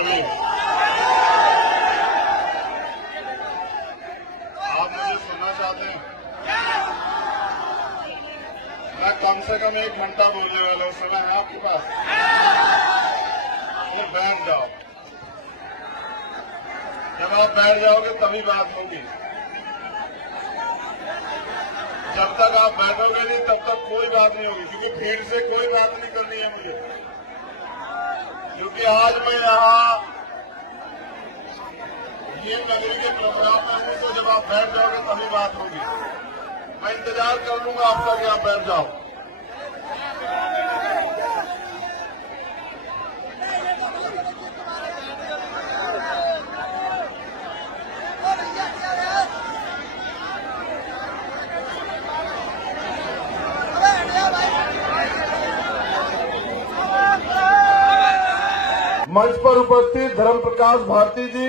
भी। आप मुझे सुनना चाहते हैं? मैं कम से कम 1 घंटा बोलने वाला हूँ, समय है आपके पास? तो बैठ जाओ। जब आप बैठ जाओगे तभी बात होगी। जब तक आप बैठोगे नहीं तब तक कोई बात नहीं होगी, क्योंकि भीड़ से कोई बात नहीं करनी है मुझे। क्योंकि आज मैं यहाँ भीम नगरी के प्रोग्राम में हूँ, तो जब आप बैठ जाओगे तभी बात होगी। मैं इंतजार कर लूंगा आपका कि आप बैठ जाओ। मंच पर उपस्थित धर्म प्रकाश भारती जी,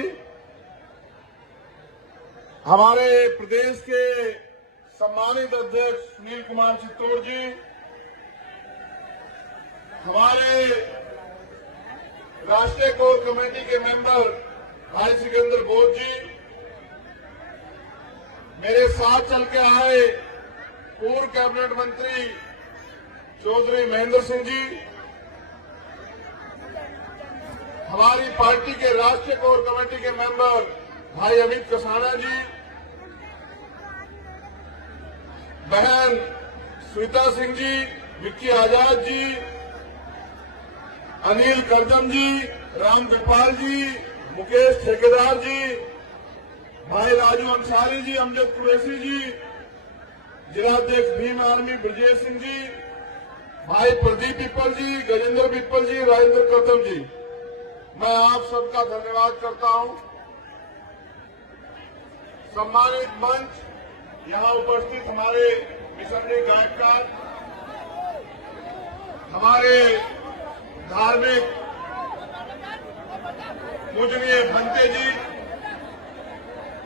हमारे प्रदेश के सम्मानित अध्यक्ष सुनील कुमार चित्तौड़ जी, हमारे राष्ट्रीय कोर कमेटी के मेंबर भाई सिकंदर बोध जी, मेरे साथ चल के आए पूर्व कैबिनेट मंत्री चौधरी महेंद्र सिंह जी, हमारी पार्टी के राष्ट्रीय कोर कमेटी के मेंबर भाई अमित कसाना जी, बहन श्वेता सिंह जी, विक्की आजाद जी, अनिल करदम जी, राम गोपाल जी, मुकेश ठेकेदार जी, भाई राजू अंसारी जी, अमजद कुरैशी जी, जिलाध्यक्ष भीम आर्मी ब्रजेश सिंह जी, भाई प्रदीप पिप्पल जी, गजेंद्र पिप्पल जी, राजेंद्र करदम जी, मैं आप सबका धन्यवाद करता हूं। सम्मानित मंच, यहां उपस्थित हमारे मिशनरी गायककार, हमारे धार्मिक पूजनीय भंते जी,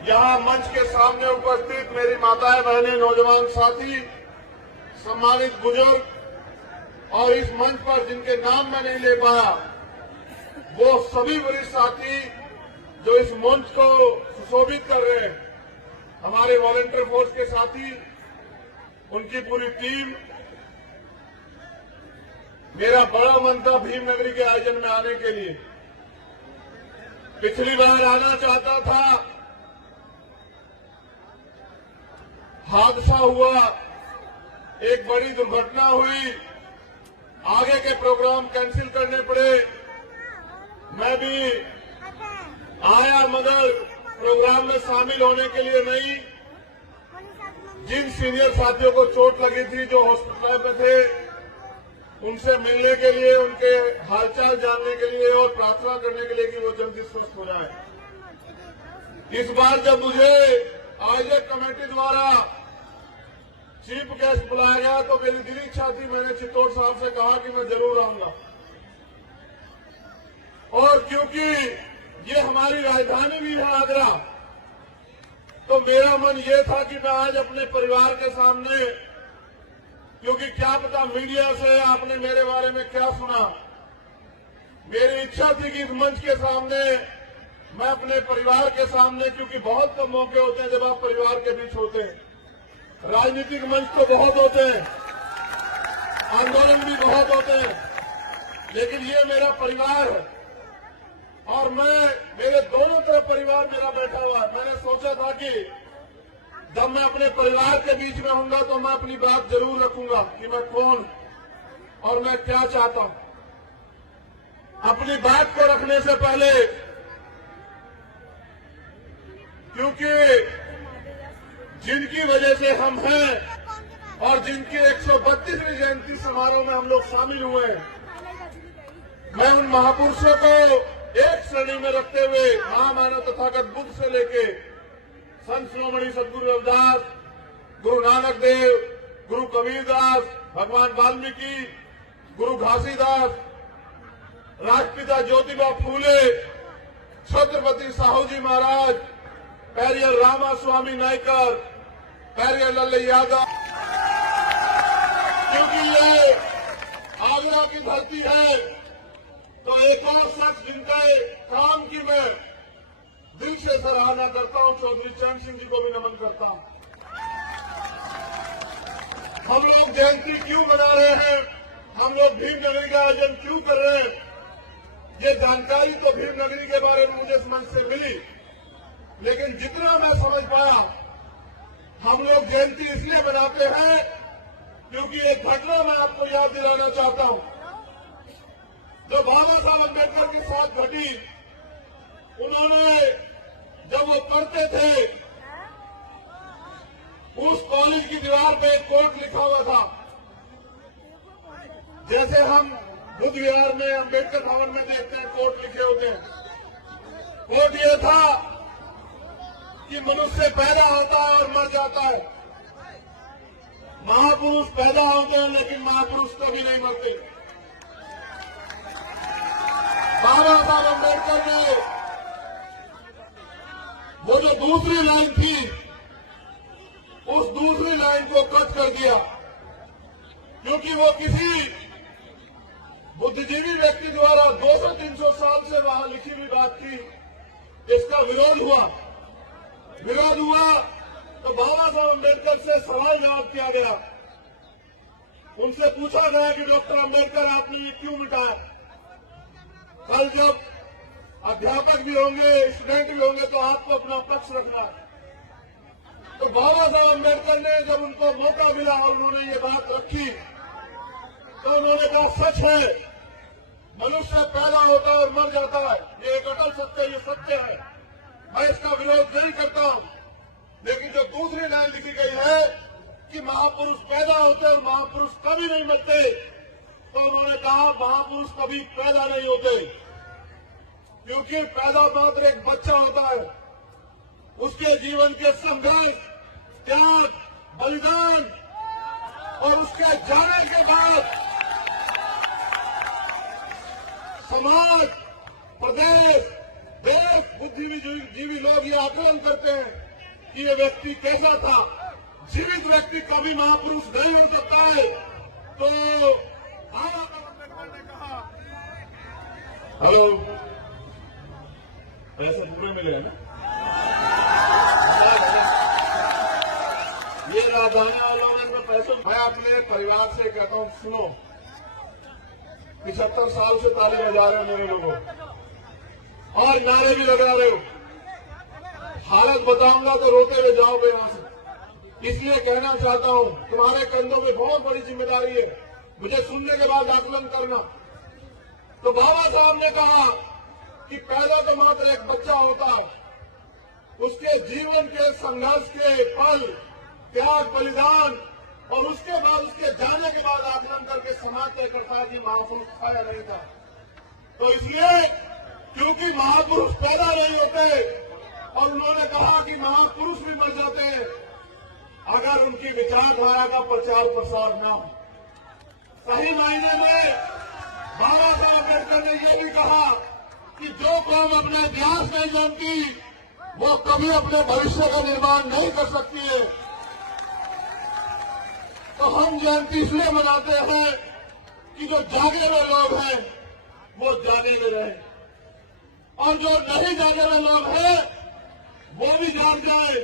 यहां मंच के सामने उपस्थित मेरी माताएं, बहनें, नौजवान साथी, सम्मानित बुजुर्ग और इस मंच पर जिनके नाम मैं नहीं ले पाया, वो सभी वरिष्ठ साथी जो इस मंच को सुशोभित कर रहे हैं, हमारे वॉलंटियर फोर्स के साथी, उनकी पूरी टीम। मेरा बड़ा मन था भीम नगरी के आयोजन में आने के लिए। पिछली बार आना चाहता था, हादसा हुआ, एक बड़ी दुर्घटना हुई, आगे के प्रोग्राम कैंसिल करने पड़े। मैं भी आया मगर प्रोग्राम में शामिल होने के लिए नहीं। जिन सीनियर साथियों को चोट लगी थी, जो हॉस्पिटल में थे, उनसे मिलने के लिए, उनके हालचाल जानने के लिए और प्रार्थना करने के लिए कि वो जल्दी स्वस्थ हो जाए। इस बार जब मुझे आयोजक कमेटी द्वारा चीफ गेस्ट बुलाया गया तो मेरी दिली इच्छा थी, मैंने चित्तौड़ साहब से कहा कि मैं जरूर आऊंगा। और क्योंकि ये हमारी राजधानी भी है आगरा, तो मेरा मन ये था कि मैं आज अपने परिवार के सामने, क्योंकि क्या पता मीडिया से आपने मेरे बारे में क्या सुना, मेरी इच्छा थी कि इस मंच के सामने मैं अपने परिवार के सामने, क्योंकि बहुत कम मौके होते हैं जब आप परिवार के बीच होते हैं। राजनीतिक मंच तो बहुत होते हैं, आंदोलन भी बहुत होते हैं, लेकिन ये मेरा परिवार है और मेरे दोनों तरफ परिवार मेरा बैठा हुआ है। मैंने सोचा था कि जब मैं अपने परिवार के बीच में होऊंगा तो मैं अपनी बात जरूर रखूंगा कि मैं कौन और मैं क्या चाहता हूं। अपनी बात को रखने से पहले, क्योंकि जिनकी वजह से हम हैं और जिनकी 132वीं जयंती समारोह में हम लोग शामिल हुए हैं, मैं उन महापुरुषों को एक श्रेणी में रखते हुए महामानव तथागत बुद्ध से लेके संत शिरोमणि सदगुरु रविदास, गुरु नानक देव, गुरु कबीरदास, भगवान वाल्मीकि, गुरु घासीदास, राष्ट्रपिता ज्योतिबा फूले, छत्रपति साहू जी महाराज, पेरियर रामास्वामी नायकर, पेरियर लल्ले यादव, क्योंकि ये आगरा की धरती है तो एक और शख्स जिनके काम की मैं दिल से सराहना करता हूं, चौधरी चरण सिंह जी को भी नमन करता हूं। हम लोग जयंती क्यों मना रहे हैं, हम लोग भीमनगरी का आयोजन क्यों कर रहे हैं, ये जानकारी तो भीमनगरी के बारे में मुझे इस मंच से मिली, लेकिन जितना मैं समझ पाया, हम लोग जयंती इसलिए मनाते हैं क्योंकि एक घटना मैं आपको याद दिलाना चाहता हूं, जो बाबा साहब अम्बेडकर के साथ घटी। उन्होंने जब वो पढ़ते थे, उस कॉलेज की दीवार पे एक कोट लिखा हुआ था, जैसे हम बुद्ध विहार में अम्बेडकर भवन में देखते हैं कोट लिखे होते हैं। कोट ये था कि मनुष्य पैदा होता है और मर जाता है, महापुरुष पैदा होते हैं लेकिन महापुरुष कभी नहीं मरते। बाबा साहब अम्बेडकर ने वो जो दूसरी लाइन थी, उस दूसरी लाइन को कट कर दिया, क्योंकि वो किसी बुद्धिजीवी व्यक्ति द्वारा 200-300 साल से वहां लिखी हुई बात थी। इसका विरोध हुआ तो बाबा साहब अम्बेडकर से सवाल जवाब किया गया। उनसे पूछा गया कि डॉक्टर अम्बेडकर आपने ये क्यों मिटाया। कल जब अध्यापक भी होंगे, स्टूडेंट भी होंगे, तो आपको अपना पक्ष रखना है। तो बाबा साहब अम्बेडकर ने जब उनको मौका मिला और उन्होंने ये बात रखी, तो उन्होंने कहा सच है, मनुष्य पैदा होता है और मर जाता है, ये एक अटल सत्य, ये सत्य है, मैं इसका विरोध नहीं करता हूं। लेकिन जो दूसरी लाइन लिखी गई है कि महापुरुष पैदा होते और महापुरुष कभी नहीं मरते, तो उन्होंने कहा महापुरुष कभी पैदा नहीं होते, क्योंकि पैदा मात्र एक बच्चा होता है, उसके जीवन के संघर्ष, त्याग, बलिदान और उसके जाने के बाद समाज, प्रदेश, देश, बुद्धिजीवी लोग ये आकलन करते हैं कि ये व्यक्ति कैसा था। जीवित व्यक्ति कभी महापुरुष नहीं हो सकता है। तो ने कहा, हेलो, पैसे पूरे मिले हैं ना, ये राजधानी वालों ने पैसे। मैं अपने परिवार से कहता हूं, सुनो, 75 साल से ताली बजा रहे हो मेरे लोगों और नारे भी लगा रहे हो, हालत बताऊंगा तो रोते हुए जाओगे वहां से। इसलिए कहना चाहता हूं, तुम्हारे कंधों में बहुत बड़ी जिम्मेदारी है, मुझे सुनने के बाद आकलन करना। तो बाबा साहब ने कहा कि पैदा तो मात्र एक बच्चा होता है, उसके जीवन के संघर्ष के पल, त्याग, बलिदान और उसके बाद उसके जाने के बाद आकलन करके समाज तय करता है कि महापुरुष था या नहीं था। तो इसलिए क्योंकि महापुरुष पैदा नहीं होते और उन्होंने कहा कि महापुरुष भी मर जाते हैं अगर उनकी विचारधारा का प्रचार प्रसार न हो। सही मायने में बाबा साहब अम्बेडकर ने यह भी कहा कि जो कौम अपने इतिहास नहीं जानती, वो कभी अपने भविष्य का निर्माण नहीं कर सकती है। तो हम जयंती इसलिए मनाते हैं कि जो जागे हुए लोग हैं वो जागे हुए रहे, और जो नहीं जागे हुए लोग हैं वो भी जाग जाए,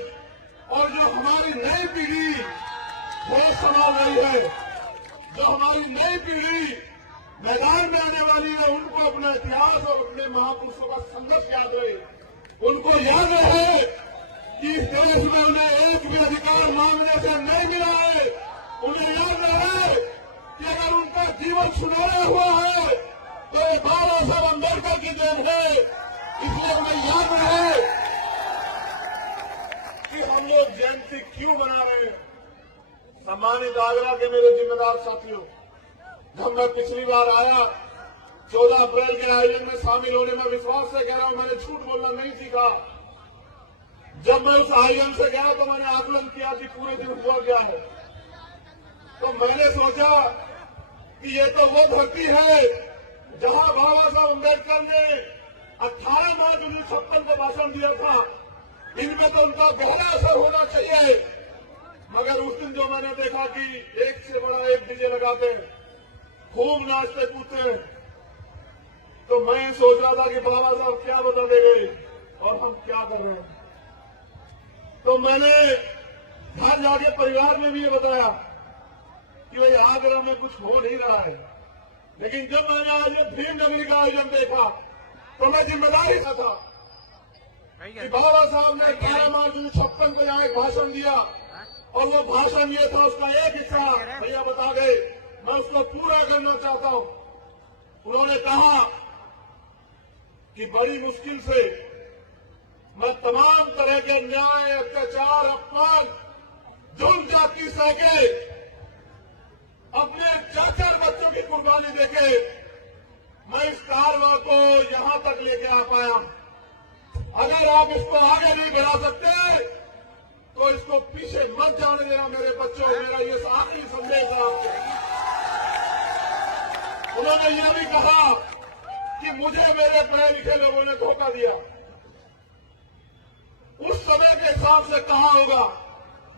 और जो हमारी नई पीढ़ी होश संभाल रही है, जो हमारी नई पीढ़ी मैदान में आने वाली है, उनको अपना इतिहास और अपने महापुरुषों का संघर्ष याद रहे, उनको याद रहे कि इस देश में उन्हें एक भी अधिकार मांगने से नहीं मिला है। उन्हें याद रहे कि अगर उनका जीवन सुनहरा हुआ है तो ये बाबा साहब अम्बेडकर की देन है। इसलिए उन्हें याद रहे कि हम लोग जयंती क्यों मना रहे हैं। सम्मानित आगरा के मेरे जिम्मेदार साथियों, जब मैं पिछली बार आया 14 अप्रैल के आयोजन में शामिल होने में, विश्वास से कह रहा हूं, मैंने झूठ बोलना नहीं सीखा। जब मैं उस आयोजन से गया तो मैंने आकलन किया कि पूरे दिन हुआ क्या है। तो मैंने सोचा कि ये तो वो धरती है जहां बाबा साहब अम्बेडकर ने 18 मार्च 1956 को भाषण दिया था। इनमें तो उनका गहरा असर होना चाहिए, मगर उस दिन जो मैंने देखा कि एक से बड़ा एक डीजे लगाते हैं, खूब नाचते कूदते हैं, तो मैं सोच रहा था कि बाबा साहब क्या बता देंगे और हम क्या कर रहे हैं। तो मैंने घर जाके परिवार में भी ये बताया कि भाई आगरा में कुछ हो नहीं रहा है, लेकिन जब मैंने आज ये भीमनगरी का आयोजन देखा तो मैं जिम्मेदारी का था कि बाबा साहब ने 18 मार्च 1956 को यहाँ एक भाषण दिया और वो भाषण ये था, उसका एक हिस्सा भैया बता गए, मैं उसको पूरा करना चाहता हूं। उन्होंने कहा कि बड़ी मुश्किल से मैं तमाम तरह के न्याय, अत्याचार, अपमान, जुल्म, जाति सह अपने 4 बच्चों की कुर्बानी देके मैं इस कारवां को यहां तक लेके आ पाया। अगर आप इसको आगे नहीं बढ़ा सकते तो इसको पीछे मत जाने देना मेरे बच्चों। मेरा ये आखिरी संदेश है आपको। उन्होंने यह भी कहा कि मुझे मेरे पढ़े लिखे लोगों ने धोखा दिया। उस समय के हिसाब से कहा होगा।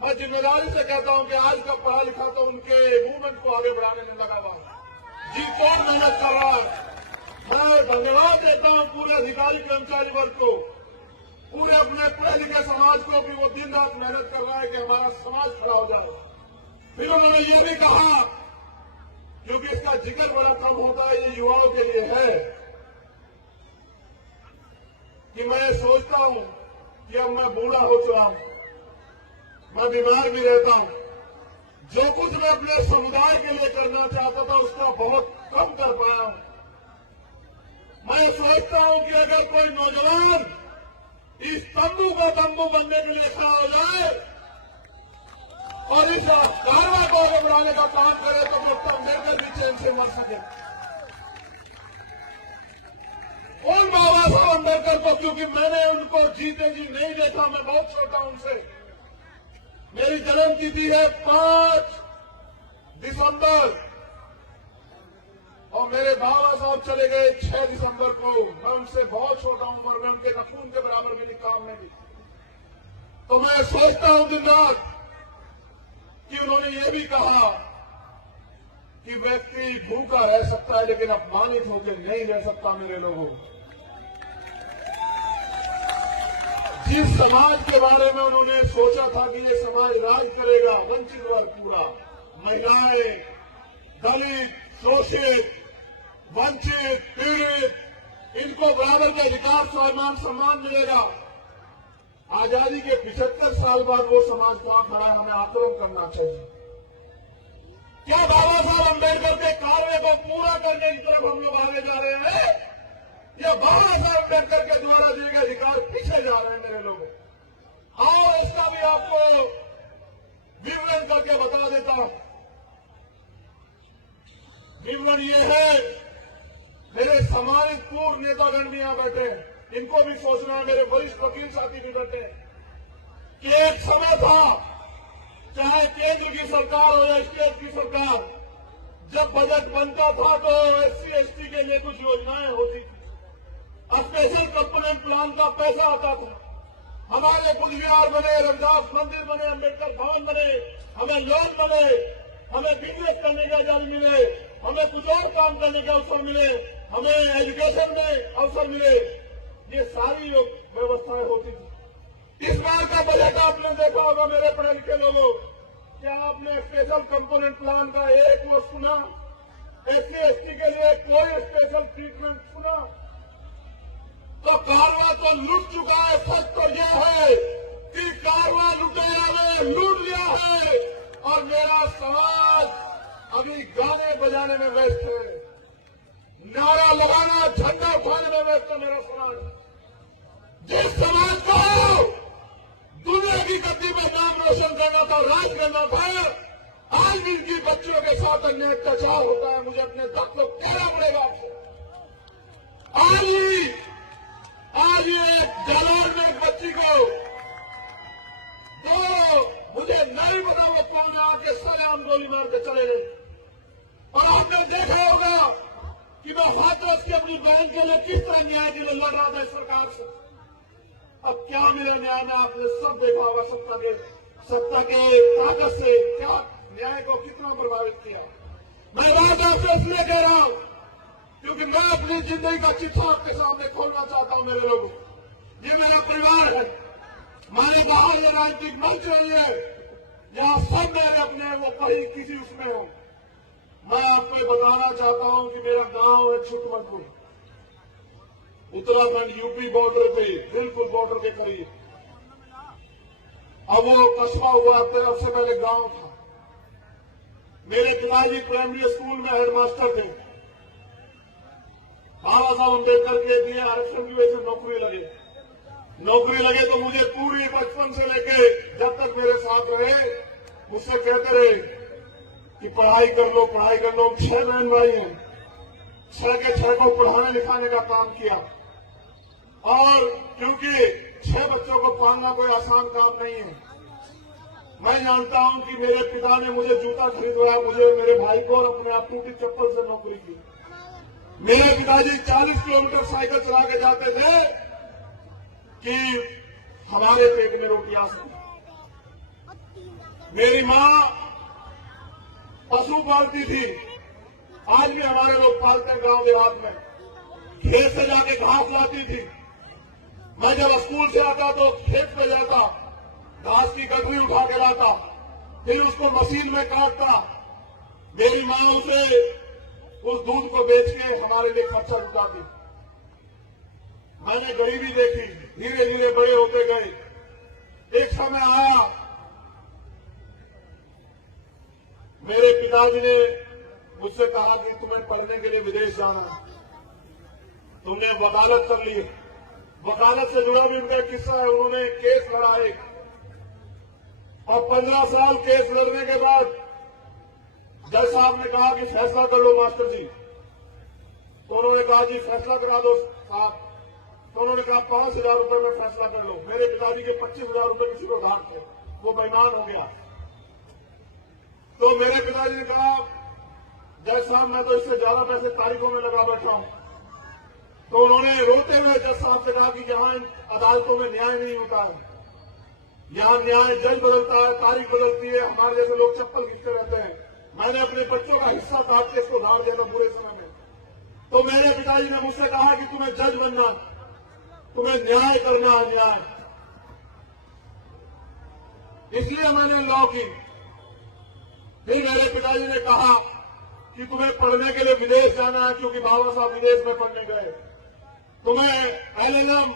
मैं जिम्मेदारी से कहता हूं कि आज का पढ़ा लिखा तो उनके मूवमेंट को आगे बढ़ाने में लगा हुआ, जी तोड़ मेहनत कर रहा है। मैं धन्यवाद देता हूं पूरे अधिकारी कर्मचारी वर्ग को, पूरे अपने पढ़े लिखे समाज को कि वो दिन रात मेहनत कर रहा है कि हमारा समाज खड़ा हो जाए। फिर उन्होंने ये भी कहा, क्योंकि इसका जिक्र बड़ा कम होता है, ये युवाओं के लिए है, कि मैं सोचता हूं कि अब मैं बूढ़ा हो चुका हूं, मैं बीमार भी रहता हूं। जो कुछ मैं अपने समुदाय के लिए करना चाहता था उसका बहुत कम कर पाया हूं। मैं सोचता हूं कि अगर कोई नौजवान इस तंबू का तंबू बनने के लिए खड़ा हो जाए और इस कारवां को आगे बढ़ाने का काम करे तो डॉक्टर अम्बेडकर भी चैन से मर सके। उन बाबा साहब अम्बेडकर को, क्योंकि मैंने उनको जीते जी नहीं देखा, मैं बहुत छोटा हूं उनसे। मेरी जन्म तिथि है 5 दिसंबर और मेरे बाबा साहब चले गए 6 दिसंबर को। मैं उनसे बहुत छोटा हूं और मैं उनके नखून के बराबर मेरी काम में भी। तो मैं सोचता हूं दिन रात कि उन्होंने ये भी कहा कि व्यक्ति भूखा रह सकता है लेकिन अपमानित होकर नहीं रह सकता। मेरे लोगों, जिस समाज के बारे में उन्होंने सोचा था कि ये समाज राज करेगा, वंचित वर्ग पूरा, महिलाएं, दलित, शोषित, वंचित, पीड़ित, इनको बराबर के अधिकार, स्वाभिमान, सम्मान मिलेगा। आजादी के 75 साल बाद वो समाज कहां खड़ा है, हमें आकलन करना चाहिए। क्या बाबा साहब अम्बेडकर के कार्य को पूरा करने की तरफ हम लोग आगे जा रहे हैं या बाबा साहब अम्बेडकर के द्वारा दिए गए अधिकार पीछे जा रहे हैं? मेरे लोग, और इसका भी आपको विवरण करके बता देता हूं। विवरण ये है, मेरे सम्मानित पूर्व नेतागण भी यहां बैठे हैं, इनको भी सोचना है, मेरे वरिष्ठ वकील साथी भी बैठे हैं, कि एक समय था, चाहे केंद्र की सरकार हो या स्टेट की सरकार, जब बजट बनता था तो SC ST के लिए कुछ योजनाएं होती थी, स्पेशल कंपोनेंट प्लान का पैसा आता था, हमारे कुछ विहार बने, रविदास मंदिर बने, अम्बेडकर भवन बने, हमें लोन बने, हमें बिजनेस करने की आजादी मिले, हमें कुछ और काम करने के अवसर मिले, हमें एजुकेशन में अवसर मिले, ये सारी व्यवस्थाएं होती थी। इस बार का बजट आपने देखा होगा मेरे पढ़े लिखे लोगों, क्या आपने स्पेशल कंपोनेंट प्लान का एक वो सुना? SC ST के लिए कोई स्पेशल ट्रीटमेंट सुना? तो कारवां तो लूट चुका है। सच तो यह है कि कारवां लुटेरा ने लूट लिया है और मेरा समाज अभी गाने बजाने में व्यस्त है, नारा लगाना, झंडा उठाने में व्यस्त है। मेरा समाज, जिस समाज को दुनिया की गद्दी में नाम रोशन करना था, राज करना था, आज भी इनकी बच्चों के साथ अन्य अत्याचार होता है। मुझे अपने दम को कहना पड़ेगा आपसे। आज ये जालौर में एक बच्ची को मुझे नहीं पता वो कौन आके सलाम गोली मार के चले गए। और आपने देखा होगा कि मैं हाथरस की अपनी बहन के लिए किस तरह न्याय के लिए लड़ रहा था इस सरकार से। अब क्या मिले न्याय में? आपने सब देखा होगा, सत्ता के ताकत से क्या न्याय को कितना प्रभावित किया। मैं बात आपसे इसलिए कह रहा हूं कि क्योंकि मैं अपनी जिंदगी का चिट्ठा आपके सामने खोलना चाहता हूं। मेरे लोगों, ये मेरा परिवार है। मैंने कहा ये राजनीतिक मंच है, यहाँ सब मेरे अपने वो कहीं किसी उसमें हो। मैं आपको बताना चाहता हूं कि मेरा गांव है छुटमलपुर, उत्तराखंड यूपी बॉर्डर पे, बिल्कुल बॉर्डर के करीब। अब वो कस्बा हुआ, अब से पहले गांव था। मेरे पिताजी प्राइमरी स्कूल में हेडमास्टर थे। बाबा साहब अम्बेडकर के दिए आरक्षण की वजह से नौकरी लगे तो मुझे पूरी बचपन से लेके जब तक मेरे साथ रहे मुझसे कहते रहे कि पढ़ाई कर लो, पढ़ाई कर लो। 6 बहन भाई हैं, 6 के 6 को पढ़ाने लिखाने का काम किया। और क्योंकि 6 बच्चों को पालना कोई आसान काम नहीं है, मैं जानता हूं कि मेरे पिता ने मुझे जूता खरीदवाया, मुझे, मेरे भाई को, और अपने आप टूटी चप्पल से नौकरी की। मेरे पिताजी 40 किलोमीटर साइकिल चला के जाते थे कि हमारे पेट में रोटी आ सके। मेरी मां पशु पालती थी, आज भी हमारे लोग पालते हैं गांव देहात में। खेत से जाके घास लाती थी। मैं जब स्कूल से आता तो खेत पे जाता, घास की गठरी उठा के लाता, फिर उसको मशीन में काटता। मेरी मां उसे उस दूध को बेच के हमारे लिए खर्चा जुटाती। मैंने गरीबी देखी, धीरे धीरे बड़े होते गए। एक समय आया, मेरे पिताजी ने मुझसे कहा कि तुम्हें पढ़ने के लिए विदेश जाना है। तुमने वकालत कर ली। वकालत से जुड़ा भी उनका किस्सा है। उन्होंने केस लड़ा एक, और 15 साल केस लड़ने के बाद जज साहब ने कहा कि फैसला कर लो मास्टर जी। तो उन्होंने कहा जी फैसला करा दो साहब। तो उन्होंने कहा 5,000 रुपए में फैसला कर लो। मेरे पिताजी के 25,000 रुपए किसी को धार थे, वो बेईमान हो गया। तो मेरे पिताजी ने कहा जज साहब मैं तो इससे ज्यादा पैसे तारीखों में लगा बैठा हूं। तो उन्होंने रोते हुए जज साहब से कहा कि यहां अदालतों में न्याय नहीं होता है, यहां न्याय जज बदलता है, तारीख बदलती है, हमारे जैसे लोग चप्पल खींचते रहते हैं। मैंने अपने बच्चों का हिस्सा काट के इसको धार दिया था बुरे समय में। तो मेरे पिताजी ने मुझसे कहा कि तुम्हें जज बनना, तुम्हें न्याय करना है, न्याय। इसलिए मैंने लॉ की। फिर मेरे पिताजी ने कहा कि तुम्हें पढ़ने के लिए विदेश जाना है, क्योंकि बाबा साहब विदेश में पढ़ने गए। तुम्हें LLM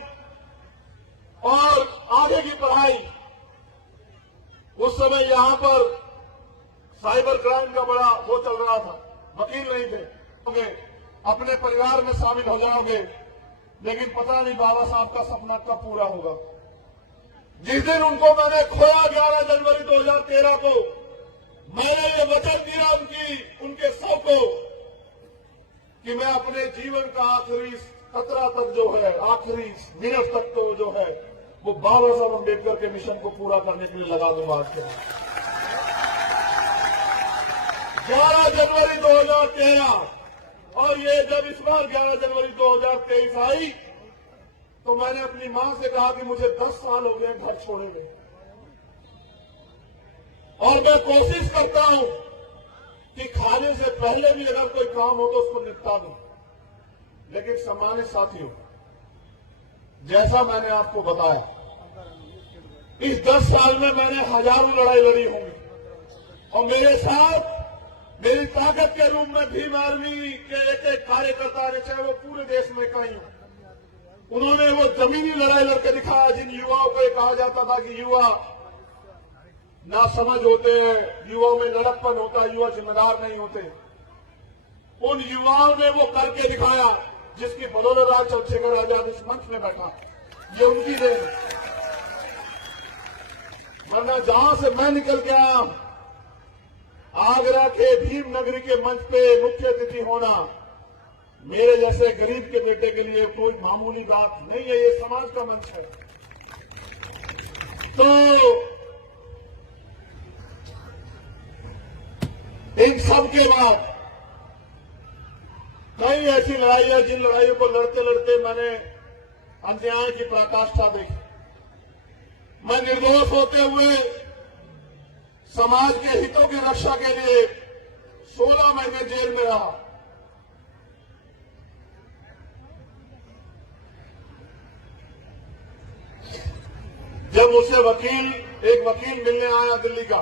और आगे की पढ़ाई। उस समय यहां पर साइबर क्राइम का बड़ा वो चल रहा था, वकील नहीं थे। अपने परिवार में शामिल हो जाओगे, लेकिन पता नहीं बाबा साहब का सपना कब पूरा होगा। जिस दिन उनको मैंने खोया 11 जनवरी 2013 को, मैंने ये वचन दिया उनके शव को कि मैं अपने जीवन का आखिरी कतरा तक जो है, आखिरी मिनट तक तो जो है, वो बाबा साहब अम्बेडकर के मिशन को पूरा करने के लिए लगा दूंगा। आज के 11 जनवरी 2013, और ये जब इस बार 11 जनवरी 2023 आई तो मैंने अपनी मां से कहा कि मुझे 10 साल हो गए घर छोड़े हुए, और मैं कोशिश करता हूं कि खाने से पहले भी अगर कोई काम हो तो उसको निपटा दूं। लेकिन सम्मानित साथियों, जैसा मैंने आपको बताया, इस 10 साल में मैंने हजारों लड़ाई लड़ी होंगी, और मेरे साथ मेरी ताकत के रूप में भीम आर्मी के एक कार्यकर्ता ने, चाहे वो पूरे देश में कहीं हो, उन्होंने वो जमीनी लड़ाई लड़के दिखाया। जिन युवाओं को कहा जाता था कि युवा नासमझ होते हैं, युवाओं में लड़कपन होता है, युवा जिम्मेदार नहीं होते, उन युवाओं ने वो करके दिखाया, जिसकी बदौलत आज चंद्रशेखर आजाद इस मंच में बैठा। ये उनकी देन है। वरना जहां से मैं निकल के आया, आगरा के भीम नगरी के मंच पे मुख्य अतिथि होना मेरे जैसे गरीब के बेटे के लिए कोई मामूली बात नहीं है। ये समाज का मंच है। तो इन सब के बाद कई ऐसी लड़ाई है जिन लड़ाइयों को लड़ते लड़ते मैंने अन्याय की पराकाष्ठा देखी। मैं निर्दोष होते हुए समाज के हितों की रक्षा के लिए 16 महीने जेल में रहा। जब मुझसे एक वकील मिलने आया दिल्ली का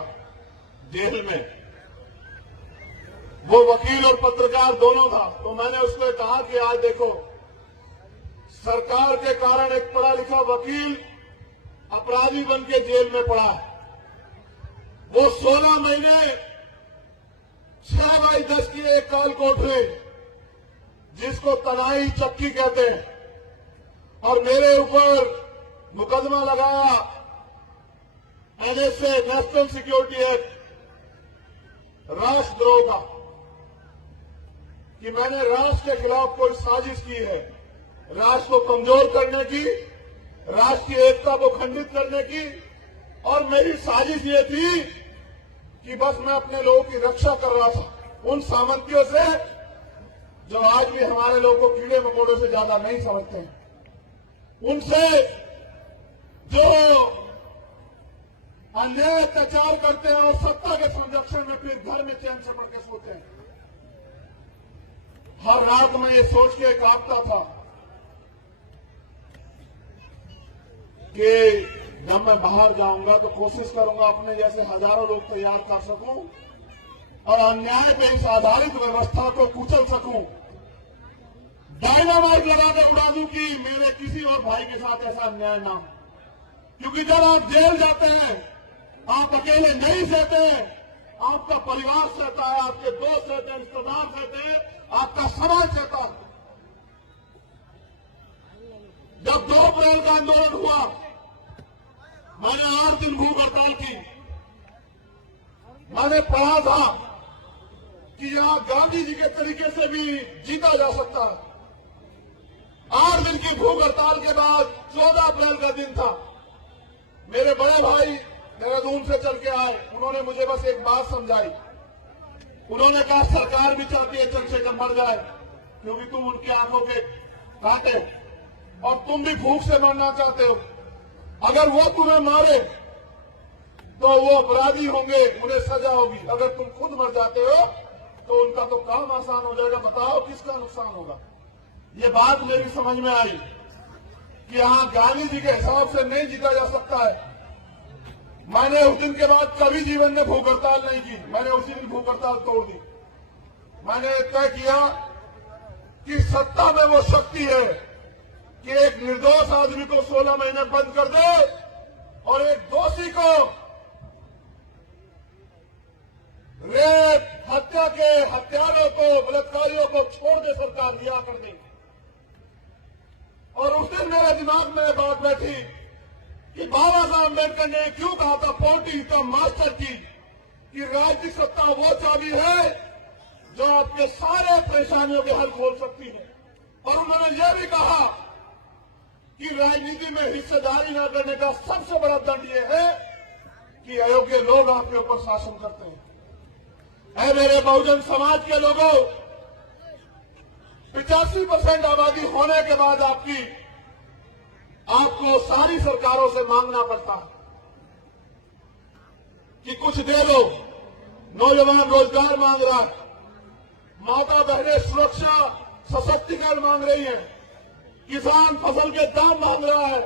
जेल में, वो वकील और पत्रकार दोनों था, तो मैंने उसको कहा कि आज देखो, सरकार के कारण एक पढ़ा लिखा वकील अपराधी बन के जेल में पड़ा है। वो 16 महीने 6x10 की एक काल कोठ में, जिसको तनाई चक्की कहते हैं, और मेरे ऊपर मुकदमा लगाया NSA, नेशनल सिक्योरिटी एक्ट, राष्ट्रद्रोह का, कि मैंने राष्ट्र के खिलाफ कोई साजिश की है, राष्ट्र को कमजोर करने की, राष्ट्र की एकता को खंडित करने की। और मेरी साजिश ये थी कि बस मैं अपने लोगों की रक्षा कर रहा था, उन सामंतियों से जो आज भी हमारे लोगों को कीड़े मकोड़ों से ज्यादा नहीं समझते हैं, उनसे जो अन्याय अत्याचार करते हैं और सत्ता के संरक्षण में फिर घर में चैन से पड़ के सोते हैं। हर रात मैं ये सोच के कांपता था कि जब मैं बाहर जाऊंगा तो कोशिश करूंगा अपने जैसे हजारों लोग तैयार कर सकूं और अन्याय पे इस आधारित व्यवस्था को कुचल सकूं, डायनामाइट लगाकर उड़ा दूं कि मेरे किसी और भाई के साथ ऐसा अन्याय ना हो। क्योंकि जब आप जेल जाते हैं, आप अकेले नहीं सहते हैं, आपका परिवार सहता है, आपके दोस्त सहते हैं, रिश्तेदार सहते हैं, आपका समाज सहता है। जब 2 अप्रैल का आंदोलन हुआ, मैंने 8 दिन भूख हड़ताल की। मैंने पढ़ा था कि यहां गांधी जी के तरीके से भी जीता जा सकता है। 8 दिन की भूख हड़ताल के बाद 14 अप्रैल का दिन था। मेरे बड़े भाई देहरादून से चल के आए, उन्होंने मुझे बस एक बात समझाई। उन्होंने कहा सरकार भी चाहती है चंद्रशेखर मर जाए, क्योंकि तुम उनके आंखों के कांटे और तुम भी भूख से मरना चाहते हो। अगर वो तुम्हें मारे तो वो अपराधी होंगे, उन्हें सजा होगी। अगर तुम खुद मर जाते हो तो उनका तो काम आसान हो जाएगा। बताओ किसका नुकसान होगा। ये बात मेरी समझ में आई कि यहां गांधी जी के हिसाब से नहीं जीता जा सकता है। मैंने उस दिन के बाद कभी जीवन में भूख हड़ताल नहीं की। मैंने उसी दिन भूख हड़ताल तोड़ दी। मैंने तय किया कि सत्ता में वो शक्ति है कि एक निर्दोष आदमी को 16 महीने बंद कर दे और एक दोषी को रेप, हत्या के हत्यारों को, बलात्कारियों को छोड़ दे सरकार, रिहा कर दे। और उस दिन मेरे दिमाग में बात बैठी कि बाबा साहब अम्बेडकर ने क्यों कहा था 40 का मास्टर की, कि राजनीतिक सत्ता वो चाबी है जो आपके सारे परेशानियों के हल खोल सकती है। और उन्होंने यह भी कहा कि राजनीति में हिस्सेदारी न करने का सबसे बड़ा दंड यह है कि अयोग्य लोग आपके ऊपर शासन करते हैं। ऐ मेरे बहुजन समाज के लोगों, 85% आबादी होने के बाद आपको सारी सरकारों से मांगना पड़ता है कि कुछ दे दो। नौजवान रोजगार मांग रहा है, माता बहनें सुरक्षा सशक्तिकरण मांग रही हैं, किसान फसल के दाम मांग रहा है,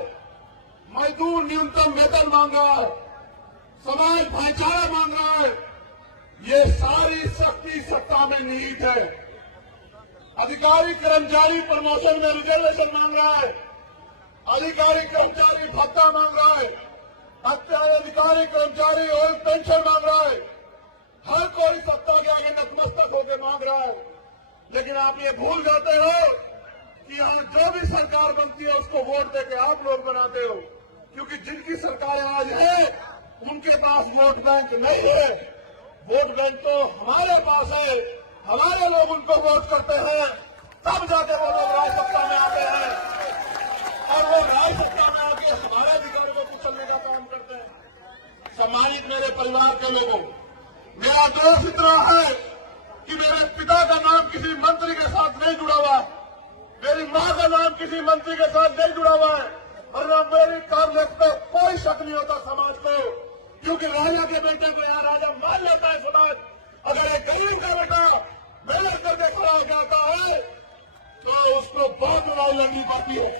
मजदूर न्यूनतम वेतन मांग रहा है, समाज भाईचारा मांग रहा है। ये सारी शक्ति सत्ता में निहित है। अधिकारी कर्मचारी प्रमोशन में रिजर्वेशन मांग रहा है, अधिकारी कर्मचारी भत्ता मांग रहा है, अधिकारी कर्मचारी और पेंशन मांग रहा है। हर कोई सत्ता के आगे नतमस्तक होकर मांग रहा है। लेकिन आप ये भूल जाते हो कि यहां जो भी सरकार बनती है उसको वोट देके आप लोग बनाते हो, क्योंकि जिनकी सरकार आज है उनके पास वोट बैंक नहीं है। वोट बैंक तो हमारे पास है, हमारे लोग उनको वोट करते हैं, तब जाके वो लोग राज सत्ता में आते हैं और वो राज सत्ता में आके हमारे अधिकारों को कुचलने का काम करते हैं। सम्मानित मेरे परिवार के लोगों, मेरा दोष इतना है कि मेरे पिता का नाम किसी मंत्री के साथ नहीं जुड़ा हुआ, मेरी मां का नाम किसी मंत्री के साथ नहीं जुड़ा हुआ है, और न मेरी कामयाबी पे कोई शक नहीं होता समाज को, क्योंकि राजा के बेटे को यहाँ राजा मान लेता है समाज। अगर एक गरीब का बेटा मेहनत करके खड़ा हो जाता है तो उसको बहुत लड़ाई लड़नी पड़ती है।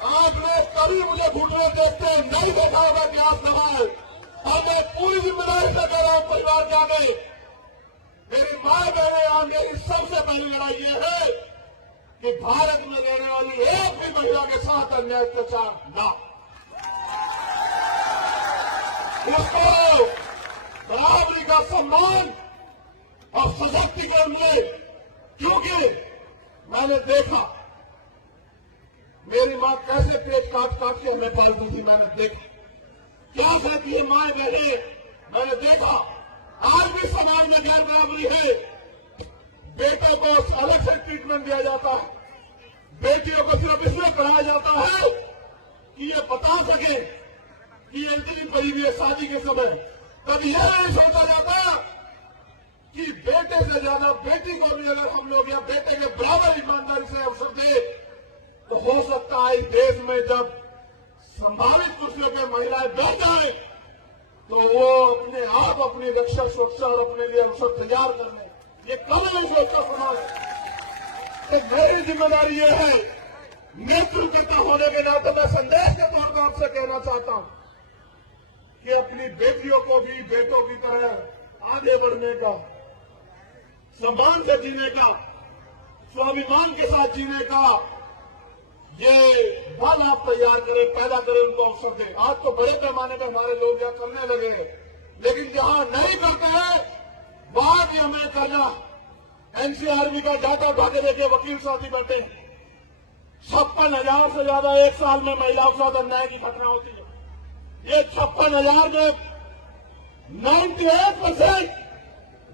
आप लोग कभी मुझे घुटने देखते नहीं देखा होगा कि आप नवाज, और मैं पूरी जिम्मेदारी से कह रहा हूं परिवार के आगे, मेरी माँ बहने और मेरी सबसे पहली लड़ाई ये है कि भारत में रहने वाली एक भी महिला के साथ अन्याय अत्याचार न, उसको बराबरी का सम्मान और सशक्तिकरण मिले। क्योंकि मैंने देखा मेरी मां कैसे पेट काट काट के हमें पालती थी, मैंने देखा क्या कहती है माए बहने, मैंने देखा आज भी समाज में गैर बराबरी है। बेटे को अलग से ट्रीटमेंट दिया जाता है, बेटियों को सिर्फ इसलिए पढ़ाया जाता है कि ये बता सके कि ये इतनी पड़ी हुई है शादी के समय। कभी यह नहीं सोचा जाता कि बेटे से ज्यादा बेटी को भी अगर हम लोग या बेटे के बराबर ईमानदारी से अवसर दे तो हो सकता है इस देश में जब संभावित कुर्सियों पे महिलाएं बैठ जाए तो वो अपने आप अपनी रक्षा सुरक्षा और अपने लिए अवसर तैयार कर लें। ये कभी नहीं सोचता समाज। तो मेरी जिम्मेदारी ये है, नेतृत्वकर्ता होने के नाते मैं संदेश के तौर पर आपसे कहना चाहता हूं कि अपनी बेटियों को भी बेटों की तरह आगे बढ़ने का, सम्मान से जीने का, स्वाभिमान के साथ जीने का ये बल आप तैयार करें, पैदा करें, उनको अवसर दें। आज तो बड़े पैमाने पर हमारे लोग यहां करने लगे हैं, लेकिन जहां नहीं करते हैं वहां भी हमें करना। एनसीआरबी का डाटा उठा के देखिए, वकील साथी बैठे 56,000 से ज्यादा एक साल में महिलाओं के साथ अन्याय की घटना होती है। ये 56,000 में 98%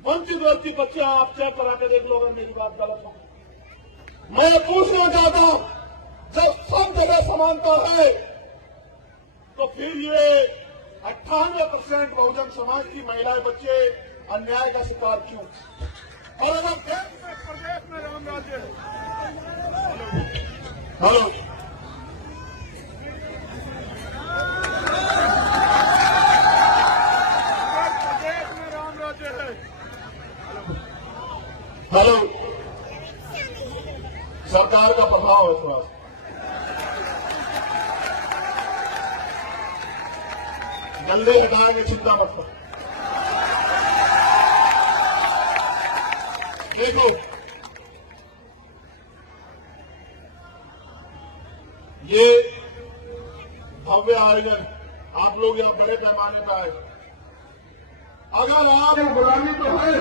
वंचित वर्ग की बच्चियां, आप चेक करा के देख लो अगर मेरी बात गलत हो। मैं पूछना चाहता हूं, जब सब जगह समानता है तो फिर ये 98% बहुजन समाज की महिलाएं बच्चे अन्याय का शिकार क्यों? और अगर प्रदेश में राम राज्य है, हेलो प्रदेश में राम राज्य है, हेलो सरकार का प्रभाव है थोड़ा सा। जल्दी हटाएंगे, चिंता मत करो। देखो ये भव्य आयोजन, आप लोग यहां बड़े पैमाने पर आए। अगर आप गुलामी तो है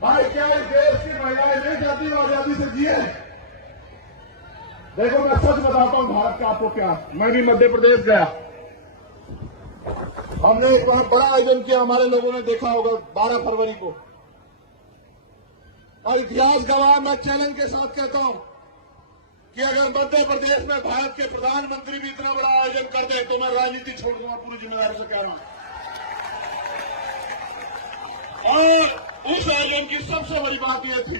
भाई, क्या इस देश की महिलाएं नहीं चाहती आजादी से जिए? देखो मैं सच बताता हूं भारत का आपको क्या, मैं भी मध्य प्रदेश गया, हमने एक बहुत बड़ा आयोजन किया, हमारे लोगों ने देखा होगा 12 फरवरी को, और इतिहास गवाह, मैं चैलेंज के साथ कहता हूं कि अगर मध्य प्रदेश में भारत के प्रधानमंत्री भी इतना बड़ा आयोजन कर दे तो मैं राजनीति छोड़ दूंगा, पूरी जिम्मेदारी से कह रहा हूं। और उस आयोजन की सबसे बड़ी बात यह थी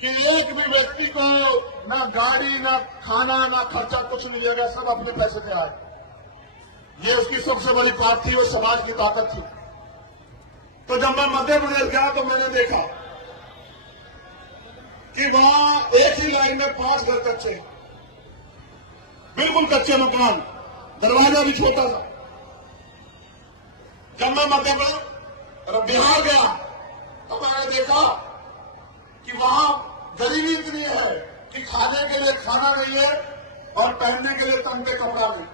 कि एक भी व्यक्ति को ना गाड़ी, ना खाना, ना खर्चा, कुछ नहीं देगा, सब अपने पैसे से आए। ये उसकी सबसे बड़ी बात थी, वो समाज की ताकत थी। तो जब मैं मध्य प्रदेश गया तो मैंने देखा कि वहां एक ही लाइन में 5 घर कच्चे, बिल्कुल कच्चे मकान, दरवाजा भी छोटा सा। जब मैं मध्य प्रदेश बिहार गया तो मैंने देखा कि वहां गरीबी इतनी है कि खाने के लिए खाना नहीं है और पहनने के लिए तन पे कपड़ा नहीं।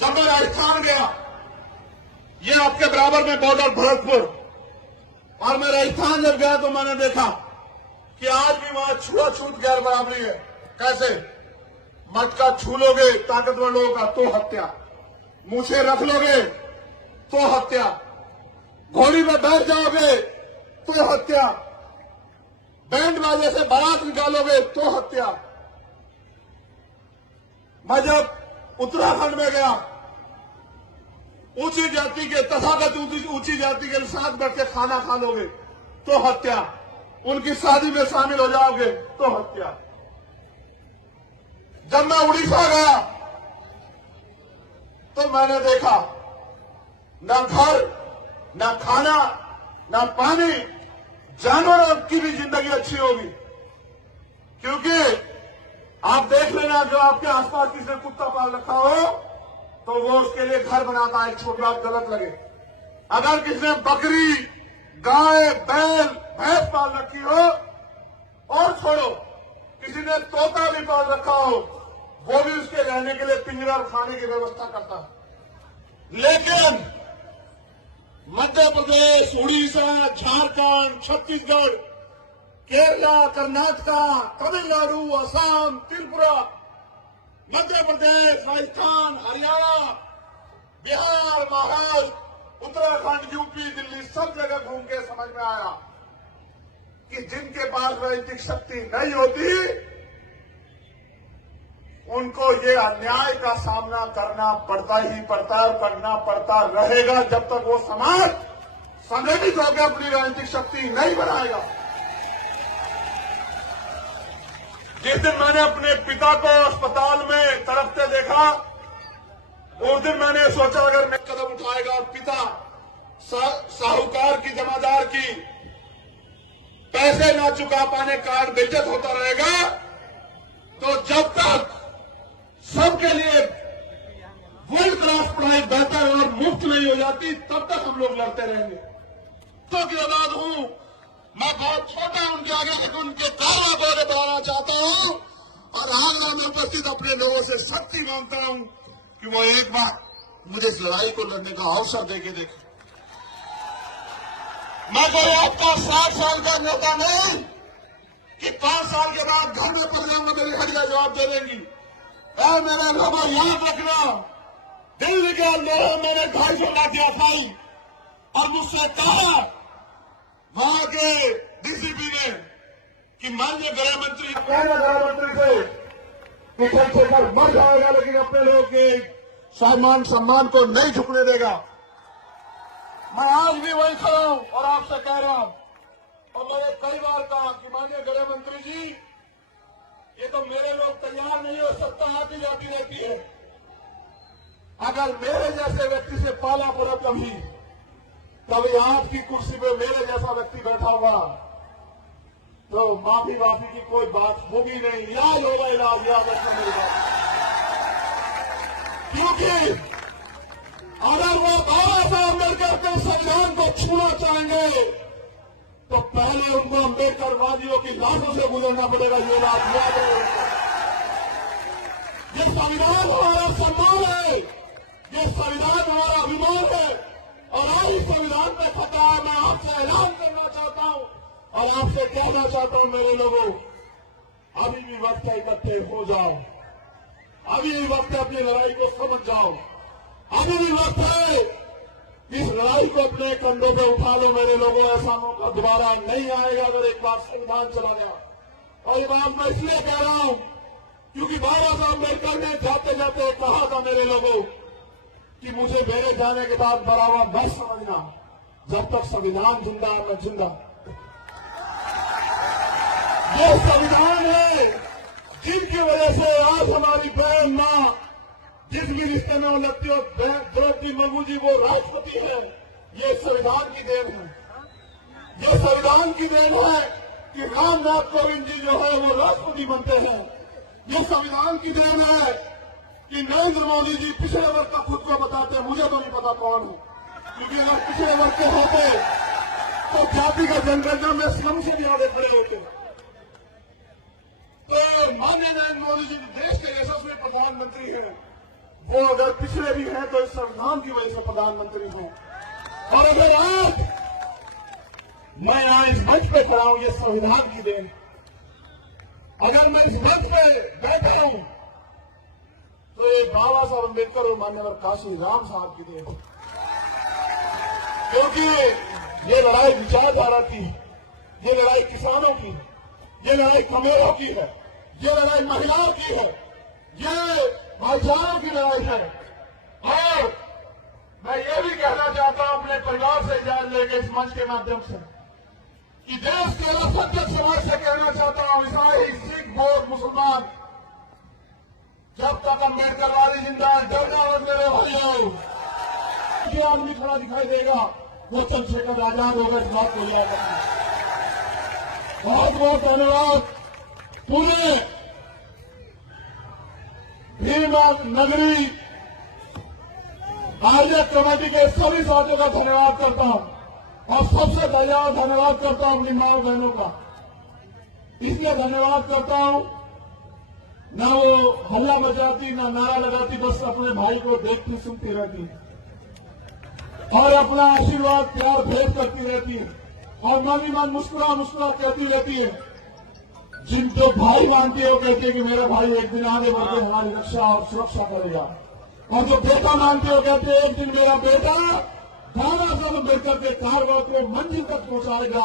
जब मैं राजस्थान गया, ये आपके बराबर में बॉर्डर भरतपुर, और मैं राजस्थान जब गया तो मैंने देखा कि आज भी वहां छुआछूत गैर बराबरी है। कैसे? मटका छू लोगे ताकतवर लोगों का तो हत्या, मूछे रख लोगे तो हत्या, घोड़ी में बैठ जाओगे तो हत्या, बैंड बाजे से बारात निकालोगे तो हत्या। मैं जब उत्तराखंड में गया, ऊंची जाति के तथागत ऊंची जाति के साथ बैठ के खाना खा लोगे तो हत्या, उनकी शादी में शामिल हो जाओगे तो हत्या। जब मैं उड़ीसा गया तो मैंने देखा न घर, न खाना, न पानी, जानवरों की भी जिंदगी अच्छी होगी, क्योंकि आप देख लेना, जो आपके आसपास किसी ने कुत्ता पाल रखा हो तो वो उसके लिए घर बनाता है, छोटी बात गलत लगे। अगर किसी ने बकरी, गाय, बैल, भैंस पाल रखी हो, और छोड़ो, किसी ने तोता भी पाल रखा हो, वो भी उसके रहने के लिए पिंजरा और खाने की व्यवस्था करता है। लेकिन मध्य प्रदेश, उड़ीसा, झारखंड, छत्तीसगढ़, केरला, कर्नाटका, तमिलनाडु, असम, त्रिपुरा, मध्य प्रदेश, राजस्थान, हरियाणा, बिहार, महाराष्ट्र, उत्तराखंड, यूपी, दिल्ली, सब जगह घूम के समझ में आया कि जिनके पास राजनीतिक शक्ति नहीं होती, उनको ये अन्याय का सामना करना पड़ता ही पड़ता है और करना पड़ता रहेगा जब तक वो समाज संगठित होकर अपनी राजनीतिक शक्ति नहीं बनाएगा। जिस दिन मैंने अपने पिता को अस्पताल में तड़पते देखा, उस दिन मैंने सोचा अगर मैं कदम उठाएगा और पिता साहूकार की, जमादार की पैसे ना चुका पाने कार्ड बेइज्जत होता रहेगा, तो जब तक सबके लिए वर्ल्ड क्लास पढ़ाई बेहतर और मुफ्त नहीं हो जाती, तब तक हम लोग लड़ते रहेंगे। तो की औलाद हूं मैं, बहुत छोटा उनके आगे, लेकिन उनके कारवा को बताना चाहता हूं और आगरा में उपस्थित अपने लोगों से सख्ती मांगता हूं कि वो एक बार मुझे इस लड़ाई को लड़ने का अवसर देके देखें। मैं कोई आपका 60 साल का नेता नहीं कि 5 साल के बाद घर में पड़ जाऊंगा, मेरी हट का जवाब दे देंगी। मेरे लोगों याद रखना, दिल्ली के अंदर मैंने 250 लाठी उठाई और मुझसे कहा वहां के डीसीपी ने कि माननीय गृह मंत्री, कहना गृह मंत्री से कि चंद्रशेखर मर जाएगा लेकिन अपने लोग के सम्मान को नहीं झुकने देगा। मैं आज भी वही खड़ा हूं और आपसे कह रहा हूं, और मैंने कई बार कहा कि माननीय गृह मंत्री जी, ये तो मेरे लोग तैयार नहीं हो सकता, आती जाती रहती है। अगर मेरे जैसे व्यक्ति से पाला पड़ा कभी आपकी कुर्सी पे मेरे जैसा व्यक्ति बैठा हुआ, तो माफी की कोई बात होगी नहीं। इलाज होगा, इलाज याद रखना मेरी बात। क्योंकि अगर वो बाबा साहब अम्बेडकर के संविधान को छूना चाहेंगे तो पहले उनको अम्बेडकरवादियों की लाशों से गुजरना पड़ेगा। ये बात याद है। ये संविधान हमारा सम्मान है, ये संविधान हमारा अभिमान है और आज इस संविधान पे खतरा है। मैं आपसे ऐलान करना चाहता हूं और आपसे कहना चाहता हूं, मेरे लोगों, अभी भी वक्त है, इकट्ठे हो जाओ। अभी भी वक्त है, अपनी लड़ाई को समझ जाओ। अभी भी वक्त है, इस लड़ाई को अपने कंधों पे उठा लो मेरे लोगों। ऐसा मौका दोबारा नहीं आएगा अगर एक बार संविधान चला गया। और ये बात मैं इसलिए कह रहा हूं क्योंकि बाबा साहब अम्बेडकर ने जाते जाते कहा था मेरे लोगों कि मुझे मेरे जाने के बाद बराबर मत समझना, जब तक संविधान जिंदा है मैं जिंदा। ये संविधान है जिनकी वजह से आज हमारी बहन मां जिस भी रिश्ते में वो लगती हो, द्रौपदी मुर्मू जी वो राष्ट्रपति है, ये संविधान की देन है। ये संविधान की देन है कि रामनाथ कोविंद जी जो है वो राष्ट्रपति बनते हैं। ये संविधान की देन है कि नरेंद्र मोदी जी पिछड़े वर्ग का खुद को बताते हैं, मुझे तो नहीं पता कौन है, क्योंकि अगर पिछड़े वर्ग के होते तो जाति का जनगणना में श्रम से भी आगे खड़े होते। तो माननीय नरेंद्र मोदी जी देश के यशस्वी प्रधानमंत्री हैं, वो अगर पिछड़े भी हैं तो इस संविधान की वजह से प्रधानमंत्री हों। और अगर आज मैं यहाँ इस मंच पे खड़ा हूं, ये संविधान की देन। अगर मैं इस मंच पे बैठा हूं तो ये बाबा साहब अम्बेडकर और मान्यवर काशी राम साहब की देन। क्योंकि ये लड़ाई विचारधारा की, ये लड़ाई किसानों की, ये लड़ाई कमेरों की है, ये लड़ाई महिलाओं की है, ये भाईचारों की लड़ाई है। और मैं ये भी कहना चाहता हूं अपने परिवार से इजाजत लेके इस मंच के माध्यम से कि देश के अल्पसंख्यक समाज से कहना चाहता हूं, ईसाई, सिख, बौद्ध, मुसलमान, जब तक अम्बेडकरवादी जिंदा है, डरना मत मेरे भाइयों। जो आदमी खड़ा दिखाई देगा वो चंद्रशेखर आजाद होगा, इस बात को याद रखना। बहुत बहुत धन्यवाद। पूरे भीम नगरी आयोजक कमेटी के सभी साथियों का धन्यवाद करता हूं और सबसे धन्यवाद करता हूं अपनी मां बहनों का। इसलिए धन्यवाद करता हूं, ना वो हल्ला मचाती, ना नारा लगाती, बस अपने भाई को देखती सुनती रहती और अपना आशीर्वाद प्यार भेंट करती रहती है और मन ही मन मुस्कुरा मुस्कुरा कहती रहती है। जिन जो भाई मानती है वो कहती है कि मेरा भाई एक दिन आगे बढ़कर हमारी रक्षा और सुरक्षा करेगा, और जो बेटा मानते हो कहते हैं एक दिन मेरा बेटा बाबा साहब अम्बेडकर के कारवां को मंजिल तक पहुंचाएगा।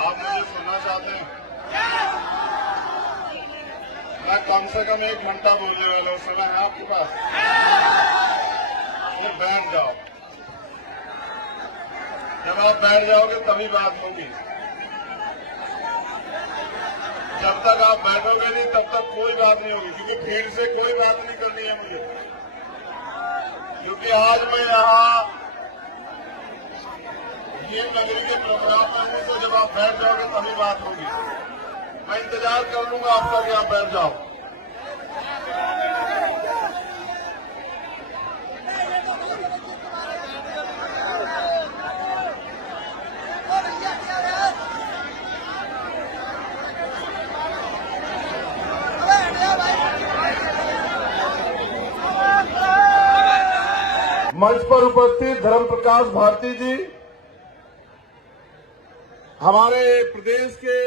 आप मुझे सुनना चाहते हैं? मैं कम से कम 1 घंटा बोलने वाला हूँ, समय है आपके पास? तो बैठ जाओ। जब आप बैठ जाओगे तभी बात होगी। जब तक आप बैठोगे नहीं तब तक कोई बात नहीं होगी, क्योंकि भीड़ से कोई बात नहीं करनी है मुझे। क्योंकि आज मैं यहाँ ये नगरी के प्रोग्राम में हूँ, तो जब आप बैठ जाओगे तभी बात होगी। मैं इंतजार कर लूंगा आपका कि आप बैठ जाओ। मंच पर उपस्थित धर्म प्रकाश भारती जी, हमारे प्रदेश के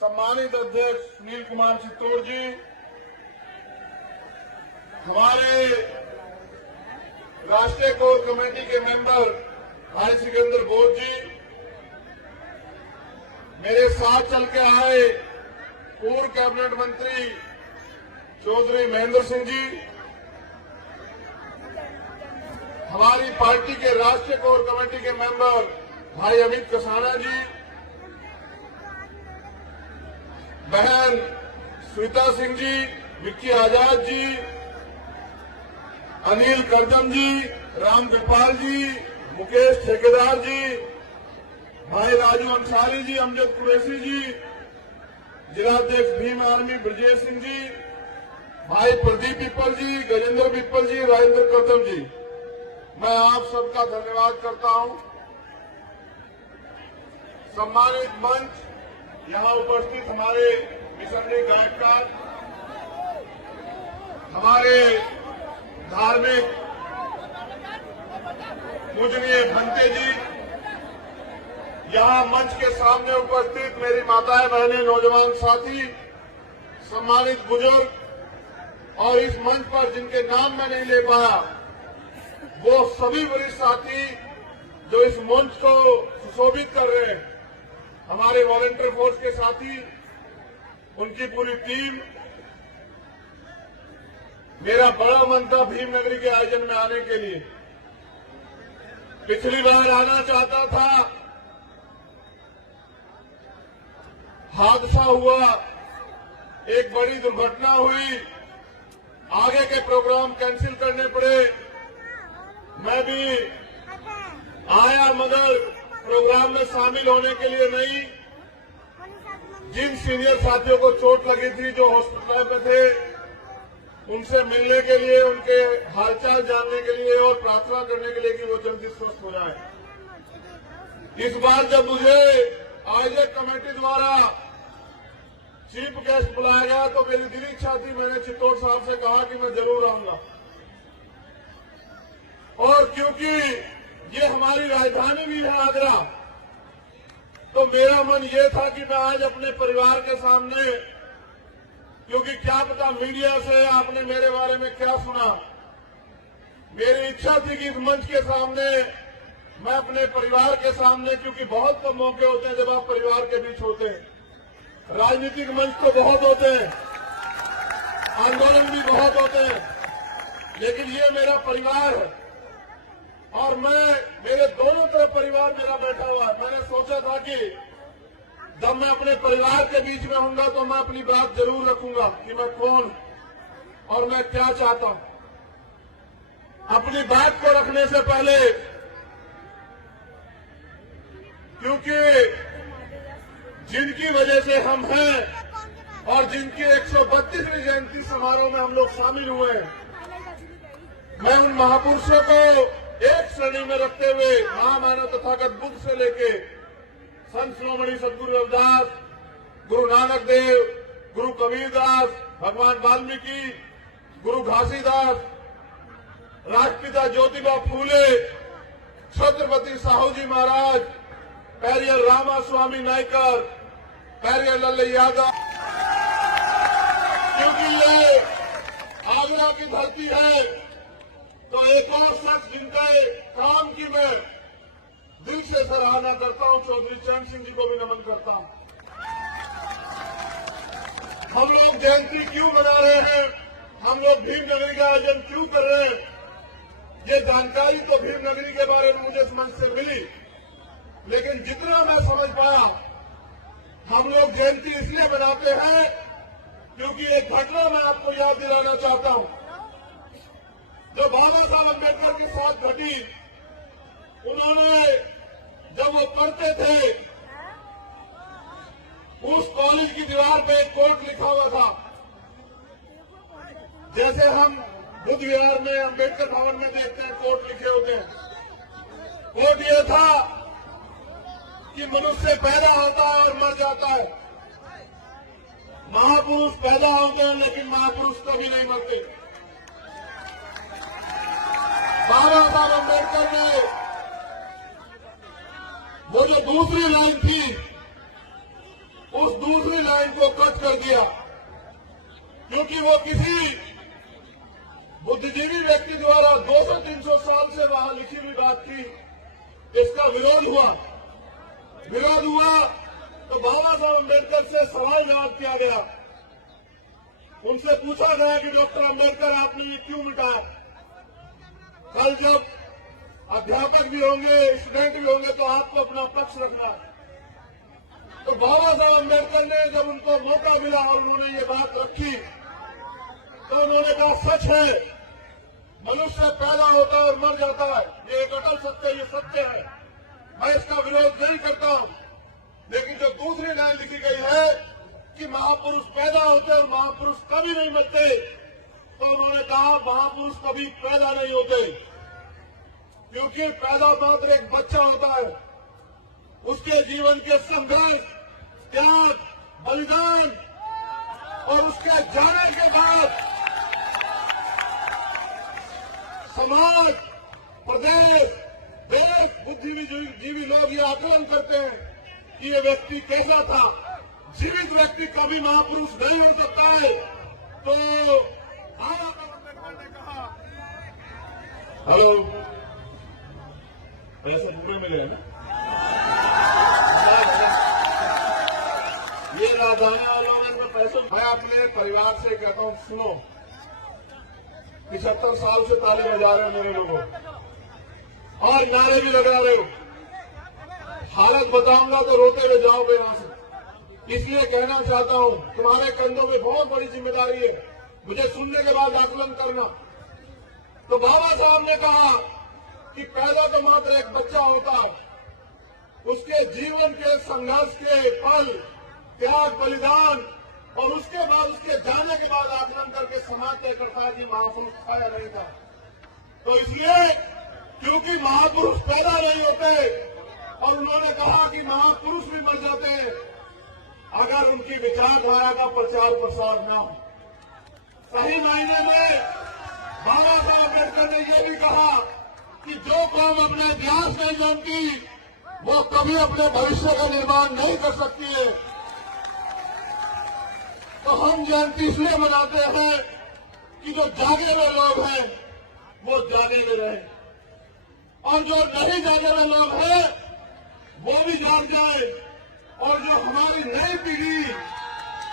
सम्मानित अध्यक्ष सुनील कुमार चित्तौड़ जी, हमारे राष्ट्रीय कोर कमेटी के मेंबर भाई सिकंदर बोध जी, मेरे साथ चल के आए पूर्व कैबिनेट मंत्री चौधरी महेंद्र सिंह जी, हमारी पार्टी के राष्ट्रीय कोर कमेटी के मेंबर भाई अमित कसाना जी, बहन श्वेता सिंह जी, विक्की आजाद जी, अनिल करदम जी, राम गोपाल जी, मुकेश ठेकेदार जी, भाई राजू अंसारी जी, अमजद कुरैशी जी, जिलाध्यक्ष भीम आर्मी ब्रजेश सिंह जी, भाई प्रदीप पिप्पल जी, गजेंद्र पिप्पल जी, राजेंद्र करदम जी, मैं आप सबका धन्यवाद करता हूं। सम्मानित मंच, यहां उपस्थित हमारे मिशनरी गायककार, हमारे धार्मिक पूजनीय भंते जी, यहां मंच के सामने उपस्थित मेरी माताएं बहनें नौजवान साथी, सम्मानित बुजुर्ग और इस मंच पर जिनके नाम मैं नहीं ले पाया वो सभी वरिष्ठ साथी जो इस मंच को सुशोभित कर रहे हैं, हमारे वॉलंटियर फोर्स के साथी, उनकी पूरी टीम। मेरा बड़ा मन था भीम नगरी के आयोजन में आने के लिए, पिछली बार आना चाहता था, हादसा हुआ, एक बड़ी दुर्घटना हुई, आगे के प्रोग्राम कैंसिल करने पड़े। मैं भी आया मगर प्रोग्राम में शामिल होने के लिए नहीं। जिन सीनियर साथियों को चोट लगी थी, जो हॉस्पिटल में थे, उनसे मिलने के लिए, उनके हालचाल जानने के लिए और प्रार्थना करने के लिए कि वो जल्दी स्वस्थ हो जाए। इस बार जब मुझे आयोजक कमेटी द्वारा चीफ गेस्ट बुलाया गया तो मेरी दिली इच्छा थी, मैंने चित्तौड़ साहब से कहा कि मैं जरूर आऊंगा, और क्योंकि ये हमारी राजधानी भी है आगरा, तो मेरा मन ये था कि मैं आज अपने परिवार के सामने, क्योंकि क्या पता मीडिया से आपने मेरे बारे में क्या सुना, मेरी इच्छा थी कि इस मंच के सामने मैं अपने परिवार के सामने, क्योंकि बहुत कम मौके होते हैं जब आप परिवार के बीच होते हैं, राजनीतिक मंच तो बहुत होते हैं, आंदोलन भी बहुत होते हैं, लेकिन ये मेरा परिवार है और मेरे दोनों तरफ परिवार मेरा बैठा हुआ है। मैंने सोचा था कि जब मैं अपने परिवार के बीच में होऊंगा तो मैं अपनी बात जरूर रखूंगा कि मैं कौन और मैं क्या चाहता हूं। अपनी बात को रखने से पहले क्योंकि जिनकी वजह से हम हैं और जिनकी 132वीं जयंती समारोह में हम लोग शामिल हुए हैं, मैं उन महापुरुषों को एक श्रेणी में रखते हुए महामानव तथागत बुद्ध से लेके संत शिरोमणि सदगुरु रविदास, गुरु नानक देव, गुरु कबीरदास, भगवान वाल्मीकि, गुरु घासीदास, राष्ट्रपिता ज्योतिबा फूले, छत्रपति साहू जी महाराज, पेरियर रामा स्वामी नायकर, पेरियर लल्ले यादव, क्योंकि ये आगरा की धरती है, तो एक और शख्स जिनके काम की मैं दिल से सराहना करता हूं, चौधरी चरण सिंह जी को भी नमन करता हूं। हम लोग जयंती क्यों मना रहे हैं, हम लोग भीमनगरी का आयोजन क्यों कर रहे हैं, ये जानकारी तो भीमनगरी के बारे में मुझे इस मंच से मिली, लेकिन जितना मैं समझ पाया, हम लोग जयंती इसलिए मनाते हैं क्योंकि एक घटना मैं आपको याद दिलाना चाहता हूं, जो बाबा साहब अम्बेडकर के साथ घटी। उन्होंने जब वो पढ़ते थे, उस कॉलेज की दीवार पे एक कोट लिखा हुआ था, जैसे हम बुद्ध विहार में अम्बेडकर भवन में देखते हैं कोट लिखे होते हैं। कोट ये था कि मनुष्य पैदा होता है और मर जाता है, महापुरुष पैदा होते हैं लेकिन महापुरुष कभी नहीं मरते। बाबा साहब अम्बेडकर ने वो जो दूसरी लाइन थी, उस दूसरी लाइन को कट कर दिया, क्योंकि वो किसी बुद्धिजीवी व्यक्ति द्वारा 200-300 साल से वहां लिखी हुई बात थी। इसका विरोध हुआ तो बाबा साहब अम्बेडकर से सवाल जवाब किया गया। उनसे पूछा गया कि डॉक्टर अम्बेडकर आपने ये क्यों मिटाया। कल जब अध्यापक भी होंगे, स्टूडेंट भी होंगे, तो आपको अपना पक्ष रखना है। तो बाबा साहब अम्बेडकर ने जब उनको मौका मिला और उन्होंने ये बात रखी, तो उन्होंने कहा सच है, मनुष्य पैदा होता है और मर जाता है, ये एक अटल सत्य, ये सत्य है, मैं इसका विरोध नहीं करता। लेकिन जो दूसरी लाइन लिखी गई है कि महापुरुष पैदा होते और महापुरुष कभी नहीं मरते, तो उन्होंने कहा महापुरुष कभी पैदा नहीं होते, क्योंकि पैदा मात्र एक बच्चा होता है, उसके जीवन के संघर्ष, त्याग, बलिदान और उसके जाने के बाद समाज, प्रदेश, देश, बुद्धिजीवी लोग ये आकलन करते हैं कि ये व्यक्ति कैसा था। जीवित व्यक्ति कभी महापुरुष नहीं हो सकता है। तो बाबा साहब अम्बेडकर ने कहा, हेलो, पैसे पूरे मिले हैं ना, ये राजधानी वालों ने पैसे। मैं अपने परिवार से कहता हूं, सुनो, 75 साल से ताली बजा रहे हो मेरे लोगों और नारे भी लगा रहे हो। हालत बताऊंगा तो रोते हुए जाओगे वहां से। इसलिए कहना चाहता हूं, तुम्हारे कंधों में बहुत बड़ी जिम्मेदारी है, मुझे सुनने के बाद आकलन करना। तो बाबा साहब ने कहा कि पैदा तो मात्र एक बच्चा होता है, उसके जीवन के संघर्ष के पल, त्याग, बलिदान और उसके बाद उसके जाने के बाद आकलन करके समाज तय करता है कि महापुरुष था या नहीं था। तो इसलिए क्योंकि महापुरुष पैदा नहीं होते और उन्होंने कहा कि महापुरुष भी मर जाते हैं अगर उनकी विचारधारा का प्रचार प्रसार न हो। सही मायने में बाबा साहब अम्बेडकर ने यह भी कहा कि जो कौम अपना इतिहास नहीं जानती, वो कभी अपने भविष्य का निर्माण नहीं कर सकती है। तो हम जयंती इसलिए मनाते हैं कि जो जागे हुए लोग हैं वो जागे हुए रहे, और जो नहीं जागे हुए लोग हैं वो भी जाग जाए, और जो हमारी नई पीढ़ी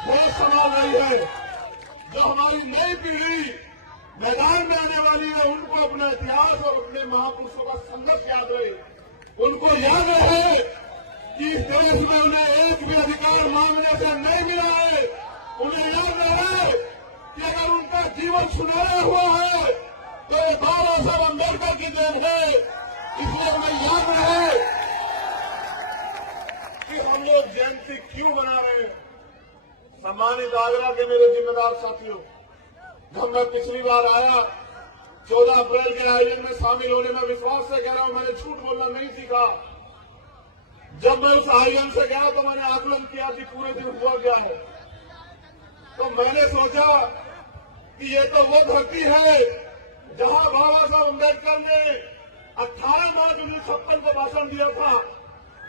वो संभाल रही है, जो हमारी नई पीढ़ी मैदान में आने वाली है, उनको अपना इतिहास और अपने महापुरुषों का संघर्ष याद रहे, उनको याद रहे कि इस देश में उन्हें एक भी अधिकार मांगने से नहीं मिला है। उन्हें याद रहे कि अगर उनका जीवन सुनहरा हुआ है तो ये बाबा साहब अम्बेडकर की देन है। इसलिए उन्हें याद रहे एजेंसी क्यों बना रहे हैं? सम्मानित आगरा के मेरे जिम्मेदार साथियों, जब मैं पिछली बार आया 14 अप्रैल के आयोजन में शामिल होने में विश्वास से कह रहा हूं, मैंने झूठ बोलना नहीं सीखा। जब मैं उस आयोजन से गया तो मैंने आकलन किया कि पूरे दिन हुआ क्या है। तो मैंने सोचा कि ये तो वो धरती है जहां बाबा साहब अम्बेडकर ने 18 मार्च 1956 को भाषण दिया था।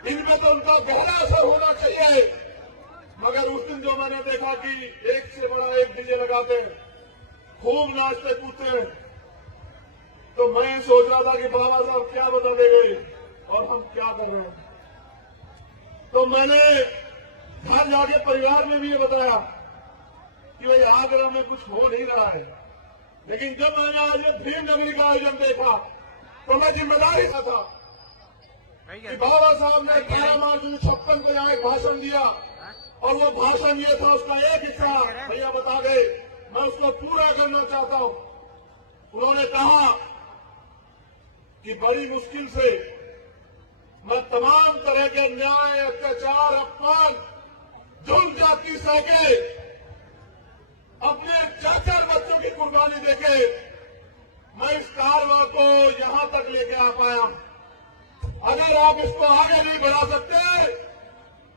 इनमें तो उनका गहरा असर होना चाहिए, मगर उस दिन जो मैंने देखा कि एक से बड़ा एक डीजे लगाते हैं, खूब नाचते कूदते हैं, तो मैं सोच रहा था कि बाबा साहब क्या बता देंगे और हम क्या कर रहे हैं। तो मैंने घर जाके परिवार में भी ये बताया कि भाई आगरा में कुछ हो नहीं रहा है। लेकिन जब मैंने आज ये भीम नगरी का आयोजन देखा तो मैं जिम्मेदारी से था कि बाबा साहब ने 18 मार्च 1956 को यहाँ एक भाषण दिया और वो भाषण ये था, उसका एक हिस्सा भैया बता गए, मैं उसको पूरा करना चाहता हूं। उन्होंने कहा कि बड़ी मुश्किल से मैं तमाम तरह के अन्याय, अत्याचार, अपमान, जुल्म, जाति सह अपने 4 बच्चों की कुर्बानी देके मैं इस कारवां को यहां तक लेके आ पाया। अगर आप इसको आगे नहीं बढ़ा सकते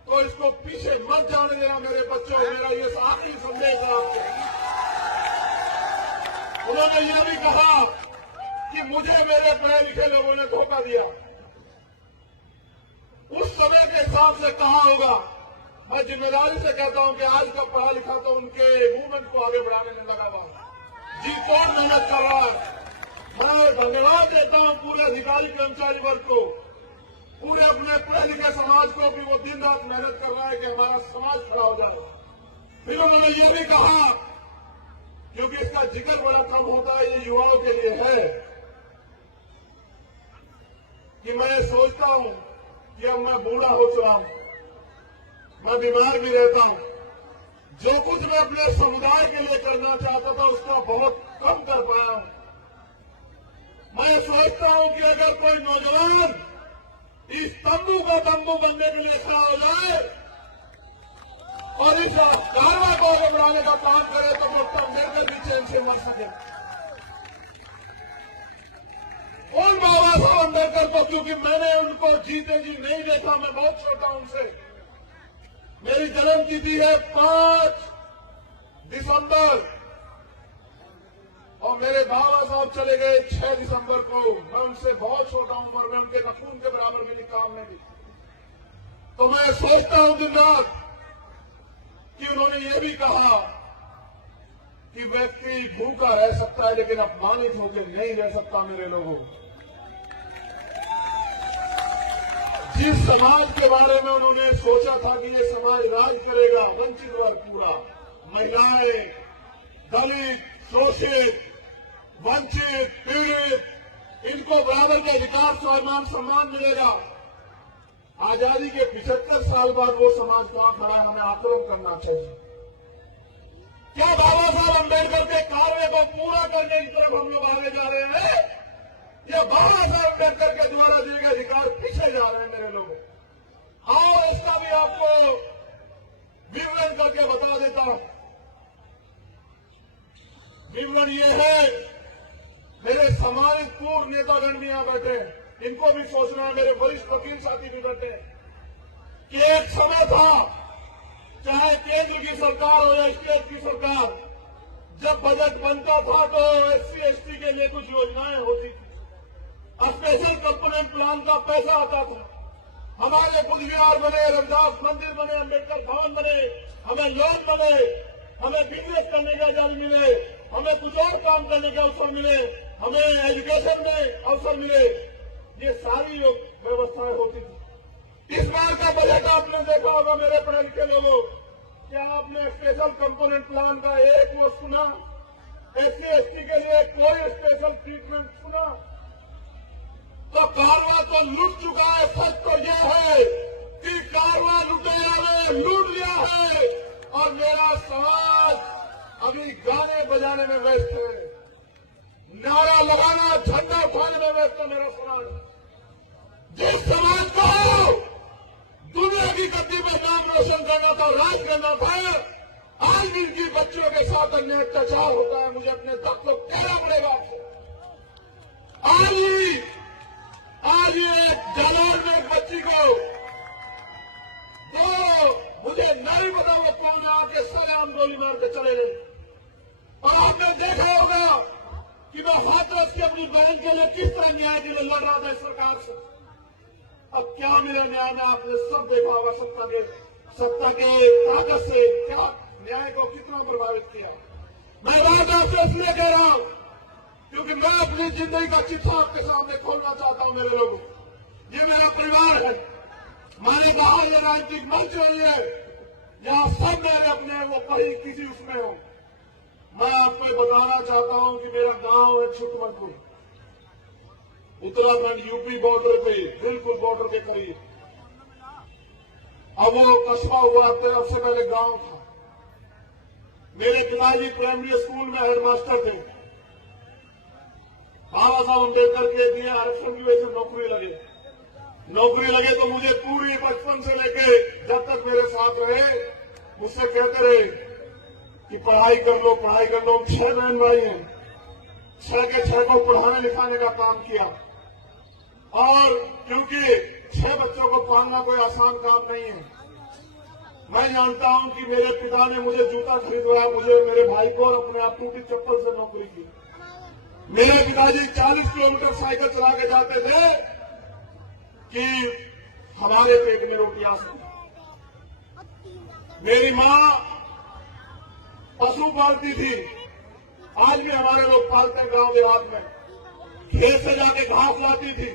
तो इसको पीछे मत जाने देना मेरे बच्चों। मेरा ये आखिरी संदेश है आपको। उन्होंने यह भी कहा कि मुझे मेरे पढ़े लिखे लोगों ने धोखा दिया। उस समय के हिसाब से कहा होगा। मैं जिम्मेदारी से कहता हूं कि आज का पढ़ा लिखा तो उनके मूवमेंट को आगे बढ़ाने में लगा हुआ जी तोड़ मेहनत कर रहा है। मैं धन्यवाद देता हूं पूरे अधिकारी कर्मचारी वर्ग को, पूरे अपने पढ़े लिखे समाज को भी। वो दिन रात मेहनत कर रहा है कि हमारा समाज खड़ा हो जाए। फिर उन्होंने ये भी कहा, क्योंकि इसका जिक्र बड़ा कम होता है, ये युवाओं के लिए है, कि मैं सोचता हूं कि अब मैं बूढ़ा हो चुका हूं, मैं बीमार भी रहता हूं। जो कुछ मैं अपने समुदाय के लिए करना चाहता था उसका बहुत कम कर पाया हूं। मैं सोचता हूं कि अगर कोई नौजवान इस तंबू का तंबू बनने के लिए खड़ा हो जाए और इस कारवां को आगे बढ़ाने का काम करे तो डॉक्टर अम्बेडकर भी चैन से मर सके। उन बाबा साहब अम्बेडकर को, क्योंकि मैंने उनको जीते जी नहीं देखा, मैं बहुत छोटा हूं उनसे। मेरी जन्म तिथि है 5 दिसंबर और मेरे बाबा साहब चले गए 6 दिसंबर को। मैं उनसे बहुत छोटा हूं और मैं उनके खून के बराबर मेरी काम नहीं दी। तो मैं सोचता हूं दिन रात कि उन्होंने ये भी कहा कि व्यक्ति भूखा रह सकता है लेकिन अपमानित होकर नहीं रह सकता। मेरे लोगों, जिस समाज के बारे में उन्होंने सोचा था कि ये समाज राज करेगा, वंचित वर्ग पूरा, महिलाएं, दलित, शोषित, वंचित, पीड़ित, इनको बराबर के अधिकार, स्वाभिमान, सम्मान मिलेगा। आजादी के 75 साल बाद वो समाज कहां खड़ा है, हमें आकलन करना चाहिए। क्या बाबा साहब अम्बेडकर के कार्य को पूरा करने की तरफ हम लोग आगे जा रहे हैं या बाबा साहब अम्बेडकर के द्वारा दिए गए अधिकार पीछे जा रहे हैं? मेरे लोग, और इसका भी आपको विवरण करके बता देता हूं। विवरण ये है, मेरे सम्मानित पूर्व नेतागण भी यहां बैठे हैं, इनको भी सोचना है, मेरे वरिष्ठ वकील साथी भी बैठे हैं, कि एक समय था, चाहे केंद्र की सरकार हो या स्टेट की सरकार, जब बजट बनता था तो SC/ST के लिए कुछ योजनाएं होती थी, स्पेशल कंपोनेंट प्लान का पैसा आता था। हमारे बुद्ध विहार बने, रविदास मंदिर बने, अम्बेडकर भवन बने, हमें लोन बने, हमें बिजनेस करने का आजादी मिले, हमें कुछ और काम करने का अवसर मिले, हमें एजुकेशन में अवसर मिले। ये सारी व्यवस्थाएं होती थी। इस बार का बजट आपने देखा होगा मेरे पढ़े लिखे लोगों, क्या आपने स्पेशल कंपोनेंट प्लान का एक वो सुना? SC/ST के लिए कोई स्पेशल ट्रीटमेंट सुना? तो कारवां तो लूट चुका है। सच तो यह है कि कारवां लुटेरा ने लूट लिया है और मेरा समाज अभी गाने बजाने में व्यस्त है, नारा लगाना, झंडा उठाने में व्यस्त है। मेरा समाज, जिस समाज को दुनिया इंडिया की गद्दी पर नाम रोशन करना था, राज करना था। आज भी इनकी बच्चों के साथ अन्य अत्याचार होता है, मुझे अपने दफ्तर कहना पड़ेगा आपसे। आज ये जालौर में एक बच्ची को तो मुझे नहीं पता वो कौन है, आपके सरेआम गोली मार के चले गए। और आपने देखा होगा कि मैं हाथरस की अपनी बहन के लिए किस तरह न्याय के लिए लड़ रहा था इस सरकार से। अब क्या मिले न्याय में, आपने सब देखा होगा। सत्ता के ताकत से क्या न्याय को कितना प्रभावित किया। मैं बात आपसे इसलिए कह रहा हूं क्योंकि मैं अपनी जिंदगी का चिट्ठा आपके सामने खोलना चाहता हूं। मेरे लोगों, ये मेरा परिवार है। मैंने कहा ये राजनीतिक मंच नहीं है जहां सब मेरे अपने वो कहीं किसी उसमें हो। मैं आपको बताना चाहता हूं कि मेरा गांव है छुटमनपुर, उत्तराखंड यूपी बॉर्डर पे, बिल्कुल बॉर्डर के करीब। अब वो कस्बा हुआ, अब से पहले गांव था। मेरे पिताजी प्राइमरी स्कूल में हेडमास्टर थे। बाबा साहब अम्बेडकर के दिए आरक्षण की वजह से नौकरी लगे तो मुझे पूरी बचपन से लेके जब तक मेरे साथ रहे मुझसे कहते रहे कि पढ़ाई कर लो। हम 6 बहन भाई हैं, 6 के 6 को पढ़ाने लिखाने का काम किया। और क्योंकि 6 बच्चों को पालना कोई आसान काम नहीं है, मैं जानता हूं कि मेरे पिता ने मुझे जूता खरीदवाया, मुझे मेरे भाई को, और अपने आप टूटी चप्पल से नौकरी की। मेरे पिताजी 40 किलोमीटर साइकिल चला के जाते थे कि हमारे पेट में रोटियां सकें। मेरी मां पशु पालती थी, आज भी हमारे लोग पालते हैं गांव देहात में। खेत से जाके घास लाती थी।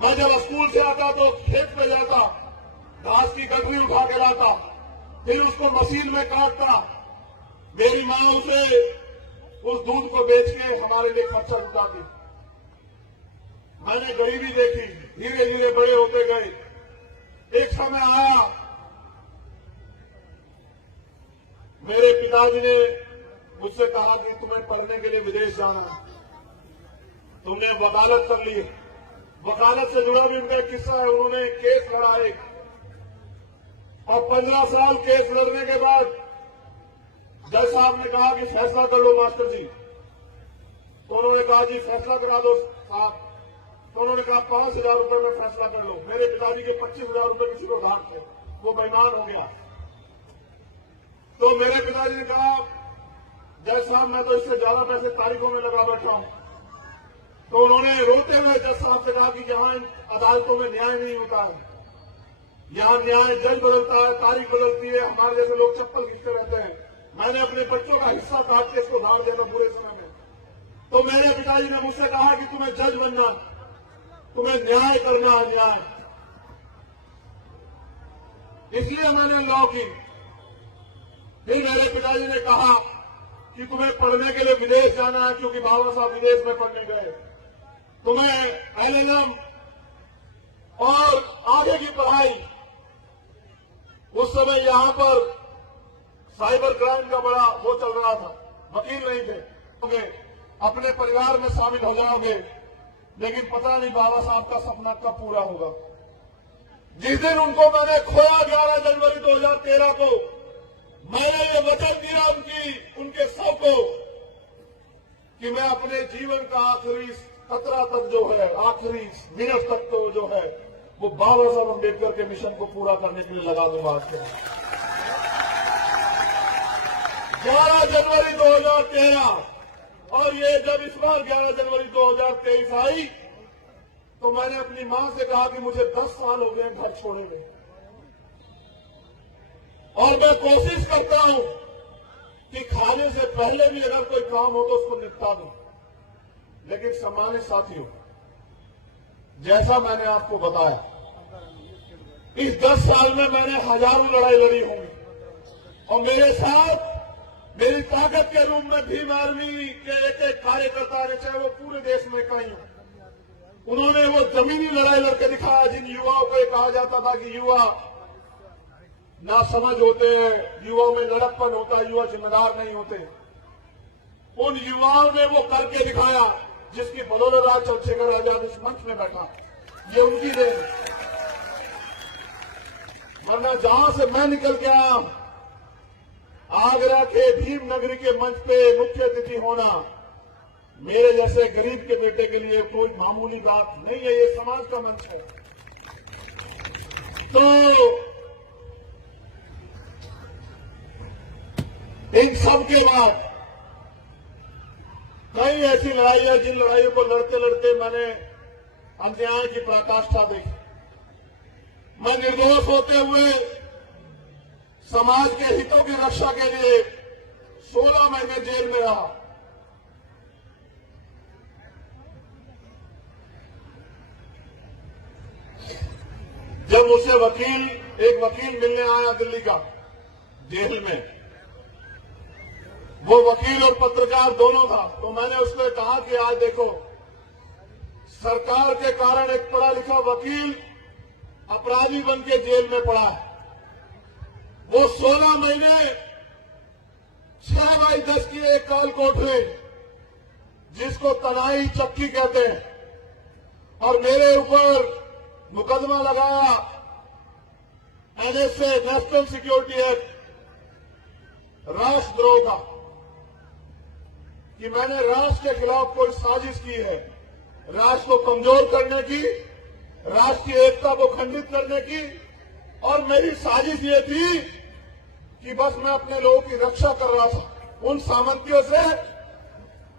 मैं जब स्कूल से आता तो खेत पे जाता, घास की गठरी उठा के लाता, फिर उसको मशीन में काटता। मेरी मां उसे उस दूध को बेच के हमारे लिए खर्चा जुटाती। मैंने गरीबी देखी, धीरे धीरे बड़े होते गए। एक समय आया, मेरे पिताजी ने मुझसे कहा कि तुम्हें पढ़ने के लिए विदेश जाना है। तुमने वकालत कर ली। वकालत से जुड़ा भी उनका एक किस्सा है। उन्होंने केस लड़ा एक, और 15 साल केस लड़ने के बाद जज साहब ने कहा कि फैसला कर लो मास्टर जी। तो उन्होंने कहा जी फैसला करा दो साहब। तो उन्होंने कहा 5,000 रुपए में फैसला कर लो। मेरे पिताजी के 25,000 रुपए किसी को घाट थे, वो बेईमान हो गया। तो मेरे पिताजी ने कहा जज साहब मैं तो इससे ज्यादा पैसे तारीखों में लगा बैठा हूं। तो उन्होंने रोते हुए जज साहब से कहा कि यहां इन अदालतों में न्याय नहीं होता है, यहां न्याय जज बदलता है, तारीख बदलती है, हमारे जैसे लोग चप्पल खींचते रहते हैं। मैंने अपने बच्चों का हिस्सा काट के इसको धार दिया था बुरे समय में। तो मेरे पिताजी ने मुझसे कहा कि तुम्हें जज बनना, तुम्हें न्याय करना, न्याय। इसलिए मैंने लॉ की। फिर मेरे पिताजी ने कहा कि तुम्हें पढ़ने के लिए विदेश जाना है, क्योंकि बाबा साहब विदेश में पढ़ने गए। तुम्हें LLM और आगे की पढ़ाई। उस समय यहां पर साइबर क्राइम का बड़ा वो चल रहा था, वकील नहीं थे। अपने परिवार में शामिल हो जाओगे, लेकिन पता नहीं बाबा साहब का सपना कब पूरा होगा। जिस दिन उनको मैंने खोया 11 जनवरी 2013 को, मैंने ये वचन दिया उनके सब को कि मैं अपने जीवन का आखिरी कतरा तक जो है, आखिरी मिनट तक तो जो है, वो बाबा साहब अम्बेडकर के मिशन को पूरा करने के लिए लगा दूंगा। आज के 11 जनवरी 2013, और ये जब इस बार 11 जनवरी 2023 आई तो मैंने अपनी मां से कहा कि मुझे 10 साल हो गए घर छोड़े हुए, और मैं कोशिश करता हूं कि खाने से पहले भी अगर कोई काम हो तो उसको निपटा दूं। लेकिन सम्मानित साथियों, जैसा मैंने आपको बताया, इस 10 साल में मैंने हजारों लड़ाई लड़ी होंगी, और मेरे साथ मेरी ताकत के रूप में भीम आर्मी के एक कार्यकर्ता ने, चाहे वो पूरे देश में कहीं हो, उन्होंने वो जमीनी लड़ाई लड़के दिखाया। जिन युवाओं को कहा जाता था कि युवा ना समझ होते हैं, युवाओं में लड़कपन होता है, युवा जिम्मेदार नहीं होते, उन युवाओं ने वो करके दिखाया जिसकी बदौलत आज चंद्रशेखर आजाद इस मंच में बैठा। ये उनकी देन। वरना जहां से मैं निकल के आया, आगरा के भीम नगरी के मंच पे मुख्य अतिथि होना मेरे जैसे गरीब के बेटे के लिए कोई मामूली बात नहीं है। ये समाज का मंच है। तो इन सब के बाद कई ऐसी लड़ाइयां, जिन लड़ाइयों को लड़ते लड़ते मैंने अन्याय की पराकाष्ठा देखी। मैं निर्दोष होते हुए समाज के हितों की रक्षा के लिए 16 महीने जेल में रहा। जब मुझसे एक वकील मिलने आया दिल्ली का, जेल में, वो वकील और पत्रकार दोनों था, तो मैंने उसको कहा कि आज देखो, सरकार के कारण एक पढ़ा लिखा वकील अपराधी बन के जेल में पड़ा है। वो 16 महीने 6x10 की एक काल कोठरी, जिसको तनाई चक्की कहते हैं, और मेरे ऊपर मुकदमा लगाया NSA, नेशनल सिक्योरिटी एक्ट, राष्ट्रद्रोह का, कि मैंने राष्ट्र के खिलाफ कोई साजिश की है, राष्ट्र को कमजोर करने की, राष्ट्र की एकता को खंडित करने की। और मेरी साजिश ये थी कि बस मैं अपने लोगों की रक्षा कर रहा था, उन सामंतियों से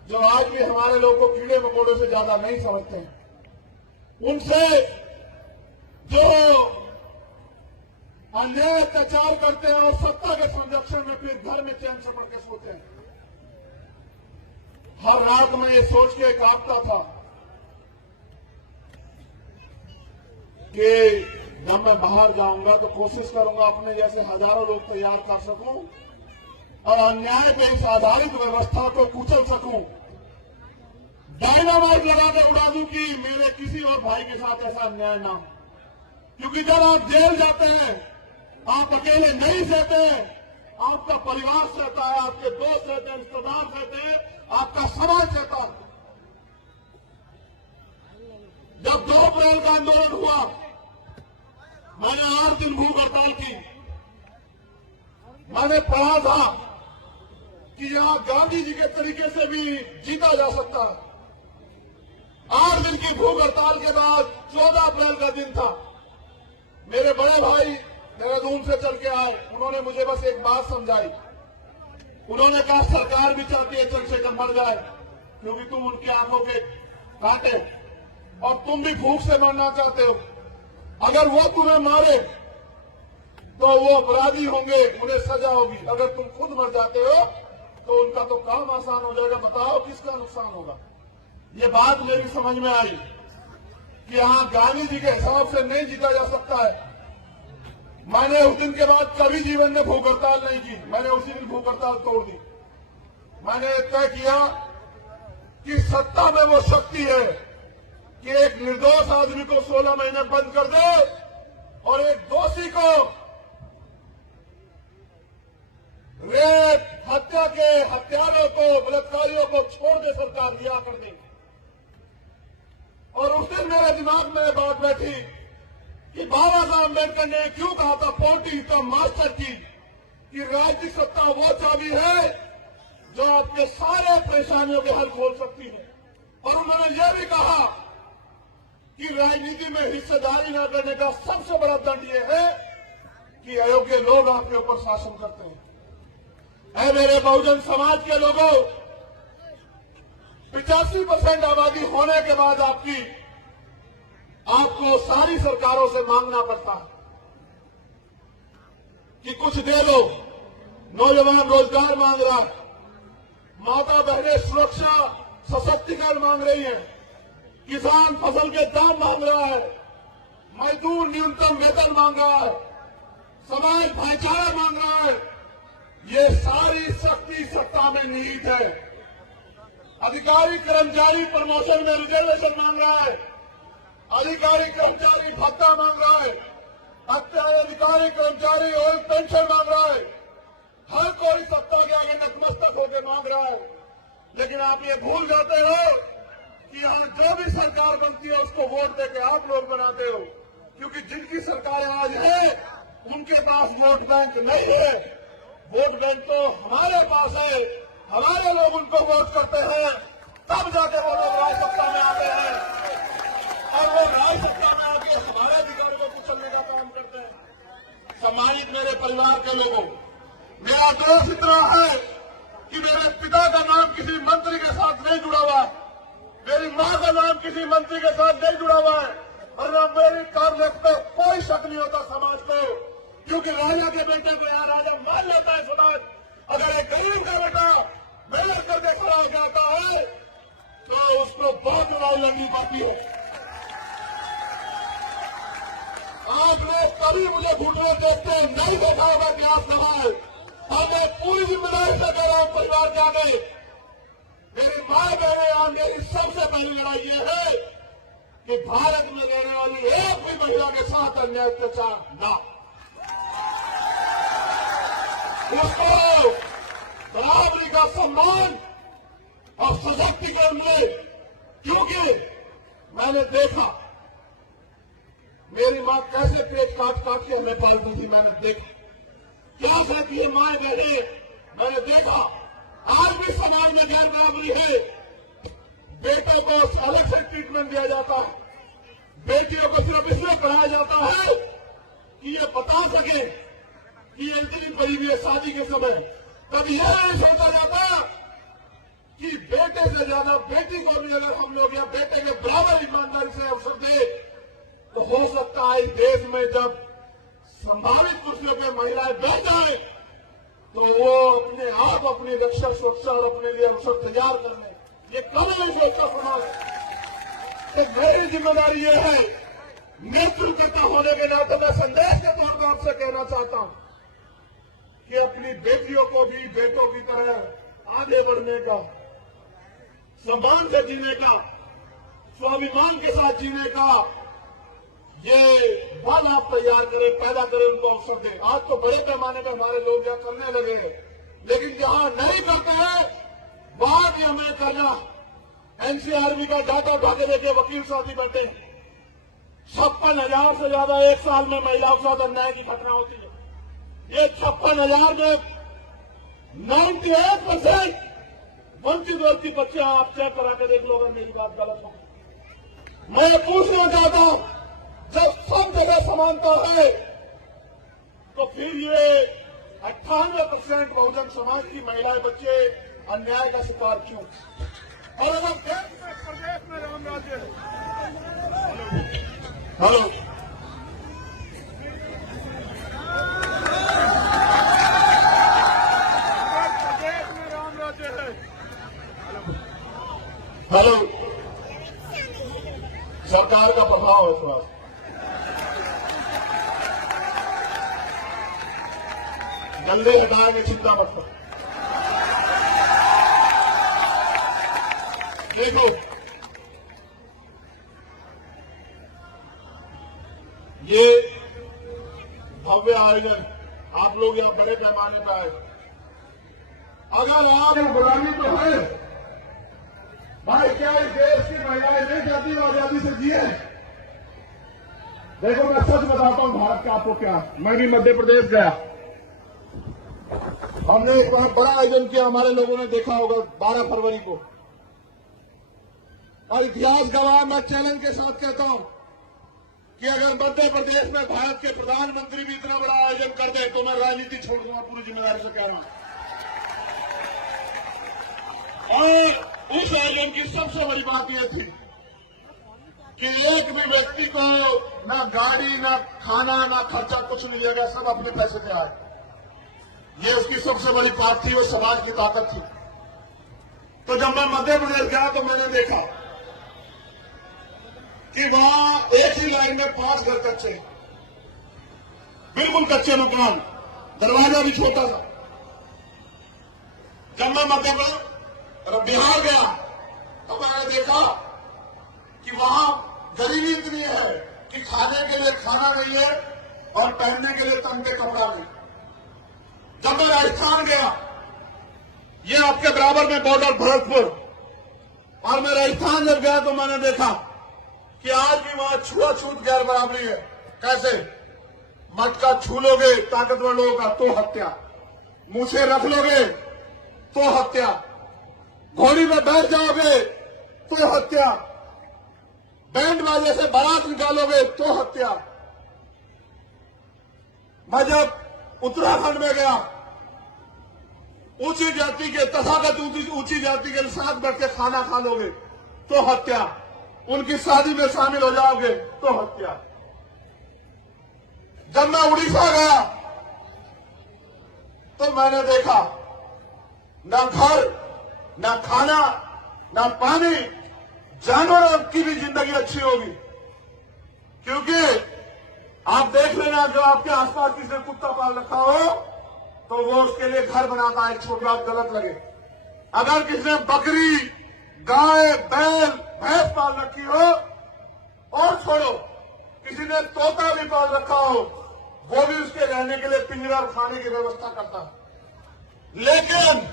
जो आज भी हमारे लोगों को कीड़े मकोड़ों से ज्यादा नहीं समझते हैं, उनसे जो अन्याय अत्याचार करते हैं और सत्ता के संरक्षण में फिर घर में चैन से पड़ के सोते हैं। हर रात में ये सोच के कांपता था कि जब मैं बाहर जाऊंगा तो कोशिश करूंगा अपने जैसे हजारों लोग तैयार कर सकूं और अन्याय पे इस आधारित व्यवस्था को कुचल सकूं, डायनामाइट लगाकर उड़ा दूं कि मेरे किसी और भाई के साथ ऐसा अन्याय ना हो। क्योंकि जब आप जेल जाते हैं, आप अकेले नहीं सहते हैं, आपका परिवार सहता है, आपके दोस्त सहते हैं, रिश्तेदार सहते हैं, आपका समाज सहता है। जब 2 अप्रैल का आंदोलन हुआ, मैंने 8 दिन भूख हड़ताल की। मैंने पढ़ा था कि यहां गांधी जी के तरीके से भी जीता जा सकता है। 8 दिन की भूख हड़ताल के बाद 14 अप्रैल का दिन था। मेरे बड़े भाई देहरादून से चल के आए, उन्होंने मुझे बस एक बात समझाई। उन्होंने कहा सरकार भी चाहती है चंद्रशेखर मर जाए, क्योंकि तुम उनकी आंखों के कांटे, और तुम भी भूख से मरना चाहते हो। अगर वो तुम्हें मारे तो वो अपराधी होंगे, उन्हें सजा होगी। अगर तुम खुद मर जाते हो तो उनका तो काम आसान हो जाएगा। बताओ किसका नुकसान होगा। ये बात मेरी समझ में आई कि यहां गांधी जी के हिसाब से नहीं जीता जा सकता है। मैंने उस दिन के बाद कभी जीवन में भूख हड़ताल नहीं की। मैंने उसी दिन भूख हड़ताल तोड़ दी। मैंने तय किया कि सत्ता में वो शक्ति है कि एक निर्दोष आदमी को 16 महीने बंद कर दे और एक दोषी को रेप, हत्या के हत्यारों को, बलात्कारियों को छोड़ दे सरकार, रिहा कर दे। और उस दिन मेरे दिमाग में बात बैठी कि बाबा साहब अम्बेडकर ने क्यों कहा था पोटी का मास्टर की कि राजनीतिक सत्ता वो चाबी है जो आपके सारे परेशानियों के हल खोल सकती है। और उन्होंने यह भी कहा कि राजनीति में हिस्सेदारी न करने का सबसे बड़ा दंड यह है कि अयोग्य लोग आपके ऊपर शासन करते हैं। ऐ मेरे बहुजन समाज के लोगों, 85% आबादी होने के बाद आपको सारी सरकारों से मांगना पड़ता है कि कुछ दे दो। नौजवान रोजगार मांग रहा है, माता बहनें सुरक्षा सशक्तिकरण मांग रही हैं, किसान फसल के दाम मांग रहा है, मजदूर न्यूनतम वेतन मांग रहा है, समाज भाईचारा मांग रहा है। ये सारी शक्ति सत्ता में निहित है। अधिकारी कर्मचारी प्रमोशन में रिजर्वेशन मांग रहा है, अधिकारी कर्मचारी भत्ता मांग रहा है, अधिकारी कर्मचारी और पेंशन मांग रहा है। हर कोई सत्ता के आगे नतमस्तक होकर मांग रहा है। लेकिन आप ये भूल जाते हो कि यहां जो भी सरकार बनती है उसको वोट देके आप लोग बनाते हो, क्योंकि जिनकी सरकार आज है उनके पास वोट बैंक नहीं है। वोट बैंक तो हमारे पास है। हमारे लोग उनको वोट करते हैं, तब जाके वो लोग राज सत्ता में आते हैं और वो राज सत्ता में आके हमारे अधिकारियों को कुचलने का काम करते हैं। सम्मानित मेरे परिवार के लोगों, मेरा दोष इतना है कि मेरे पिता का नाम किसी मंत्री के साथ नहीं जुड़ा हुआ, मेरी मां का नाम किसी मंत्री के साथ नहीं जुड़ा हुआ है, और न मेरी काबिलियत पे कोई शक नहीं होता समाज को, क्योंकि राजा के बेटे को यहाँ राजा मान लेता है समाज। अगर एक गरीब का बेटा मेहनत करके खड़ा हो जाता है तो उसको बहुत लड़ाई लड़नी पड़ती है। आप लोग कभी मुझे घुटने देखते नहीं देखा होगा कि आप समाज, और मैं पूरी जिम्मेदारी से कह रहा हूं परिवार के आगे, मेरी मां बहने और मेरी सबसे पहली लड़ाई ये है कि भारत में रहने वाली एक भी महिला के साथ अन्याय अत्याचार ना, उसको बराबरी का सम्मान और सशक्तिकरण मिले। क्योंकि मैंने देखा मेरी मां कैसे पेट काट काट के हमें पालती थी, मैंने देखा क्या सहती है माए बहने, मैंने देखा। आज भी समाज में गैर बराबरी है। बेटों को अलग से ट्रीटमेंट दिया जाता है, बेटियों को सिर्फ इसलिए पढ़ाया जाता है कि ये बता सके कि एलजीबी गरीबी है शादी के समय। कभी यह नहीं सोचा जाता कि बेटे से ज्यादा बेटी को भी अगर हम लोग या बेटे के बराबर ईमानदारी से अवसर दे तो हो सकता है इस देश में जब संभावित कुर्सियों पर महिलाएं बैठ जाए तो वो अपने आप अपनी रक्षा सुरक्षा और अपने लिए अवसर तैयार कर लें। ये कभी नहीं सोचता समाज। तो मेरी जिम्मेदारी ये है, नेतृत्व होने के नाते मैं संदेश के तौर पर आपसे कहना चाहता हूं कि अपनी बेटियों को भी बेटों की तरह आगे बढ़ने का, सम्मान से जीने का, स्वाभिमान के साथ जीने का ये बल आप तैयार करें, पैदा करें, उनको अवसर दें। आज तो बड़े पैमाने पर हमारे लोग यहाँ करने लगे हैं, लेकिन जहां नहीं करते हैं वहां भी हमें करना। एनसीआरबी का डाटा उठा के देखिए, वकील साथी बैठे 56,000 से ज्यादा एक साल में महिलाओं के साथ अन्याय की घटना होती है। ये 56,000 में 98% वंचित वर्ग की बच्चे आप चेक करा के देख लो अगर मेरी बात गलत हो। मैं पूछना चाहता हूं, जब सब जगह समानता है तो फिर ये 98% बहुजन समाज की महिलाएं बच्चे अन्याय का शिकार क्यों? और अगर प्रदेश में राम राज्य है, हेलो प्रदेश में राम राज्य है, हेलो सरकार का प्रभाव है थोड़ा। जल्दी हटाएंगे, चिंता मत करो। देखो ये भव्य आयोजन आप लोग यहाँ बड़े पैमाने पर आए। अगर आप गुलामी तो है भाई, क्या इस देश की महिलाएं नहीं चाहती वो आजादी से जिए? देखो मैं सच बताता हूं भारत का आपको क्या, मैं भी मध्य प्रदेश गया, हमने एक बहुत बड़ा आयोजन किया, हमारे लोगों ने देखा होगा 12 फरवरी को, और इतिहास गवाह मैं चैलेंज के साथ कहता हूं कि अगर मध्य प्रदेश में भारत के प्रधानमंत्री भी इतना बड़ा आयोजन कर दे तो मैं राजनीति छोड़ दूंगा, पूरी जिम्मेदारी से कह रहा हूं। और उस आयोजन की सबसे बड़ी बात यह थी कि एक भी व्यक्ति को ना गाड़ी, ना खाना, ना खर्चा कुछ नहीं लगेगा, सब अपने पैसे से आए। ये उसकी सबसे बड़ी बात थी, वो समाज की ताकत थी। तो जब मैं मध्य प्रदेश गया तो मैंने देखा कि वहां एक ही लाइन में 5 घर कच्चे, बिल्कुल कच्चे मकान, दरवाजा भी छोटा सा। जब मैं मध्य प्रदेश बिहार गया तो मैंने देखा कि वहां गरीबी इतनी है कि खाने के लिए खाना नहीं है और पहनने के लिए तन के कपड़ा नहीं। जब मैं राजस्थान गया, ये आपके बराबर में बॉर्डर भरतपुर, और मैं राजस्थान जब गया तो मैंने देखा कि आज भी वहां छुआछूत गैर बराबरी है। कैसे? मटका छू लोगे ताकतवर लोगों का तो हत्या, मुंह से रख लोगे तो हत्या, घोड़ी में बैठ जाओगे तो हत्या, बैंड बाजे से बारात निकालोगे तो हत्या। मैं जब उत्तराखंड में गया, ऊंची जाति के तथागत ऊंची जाति के साथ बैठ के खाना खा लोगे तो हत्या, उनकी शादी में शामिल हो जाओगे तो हत्या। जब मैं उड़ीसा गया तो मैंने देखा न घर, न खाना, न पानी, जानवरों की भी जिंदगी अच्छी होगी। क्योंकि आप देख लेना, जो आपके आसपास किसी ने कुत्ता पाल रखा हो तो वो उसके लिए घर बनाता है, छोटी बात गलत लगे। अगर किसी ने बकरी, गाय, बैल, भैंस पाल रखी हो, और छोड़ो किसी ने तोता भी पाल रखा हो, वो भी उसके रहने के लिए पिंजरा और खाने की व्यवस्था करता है। लेकिन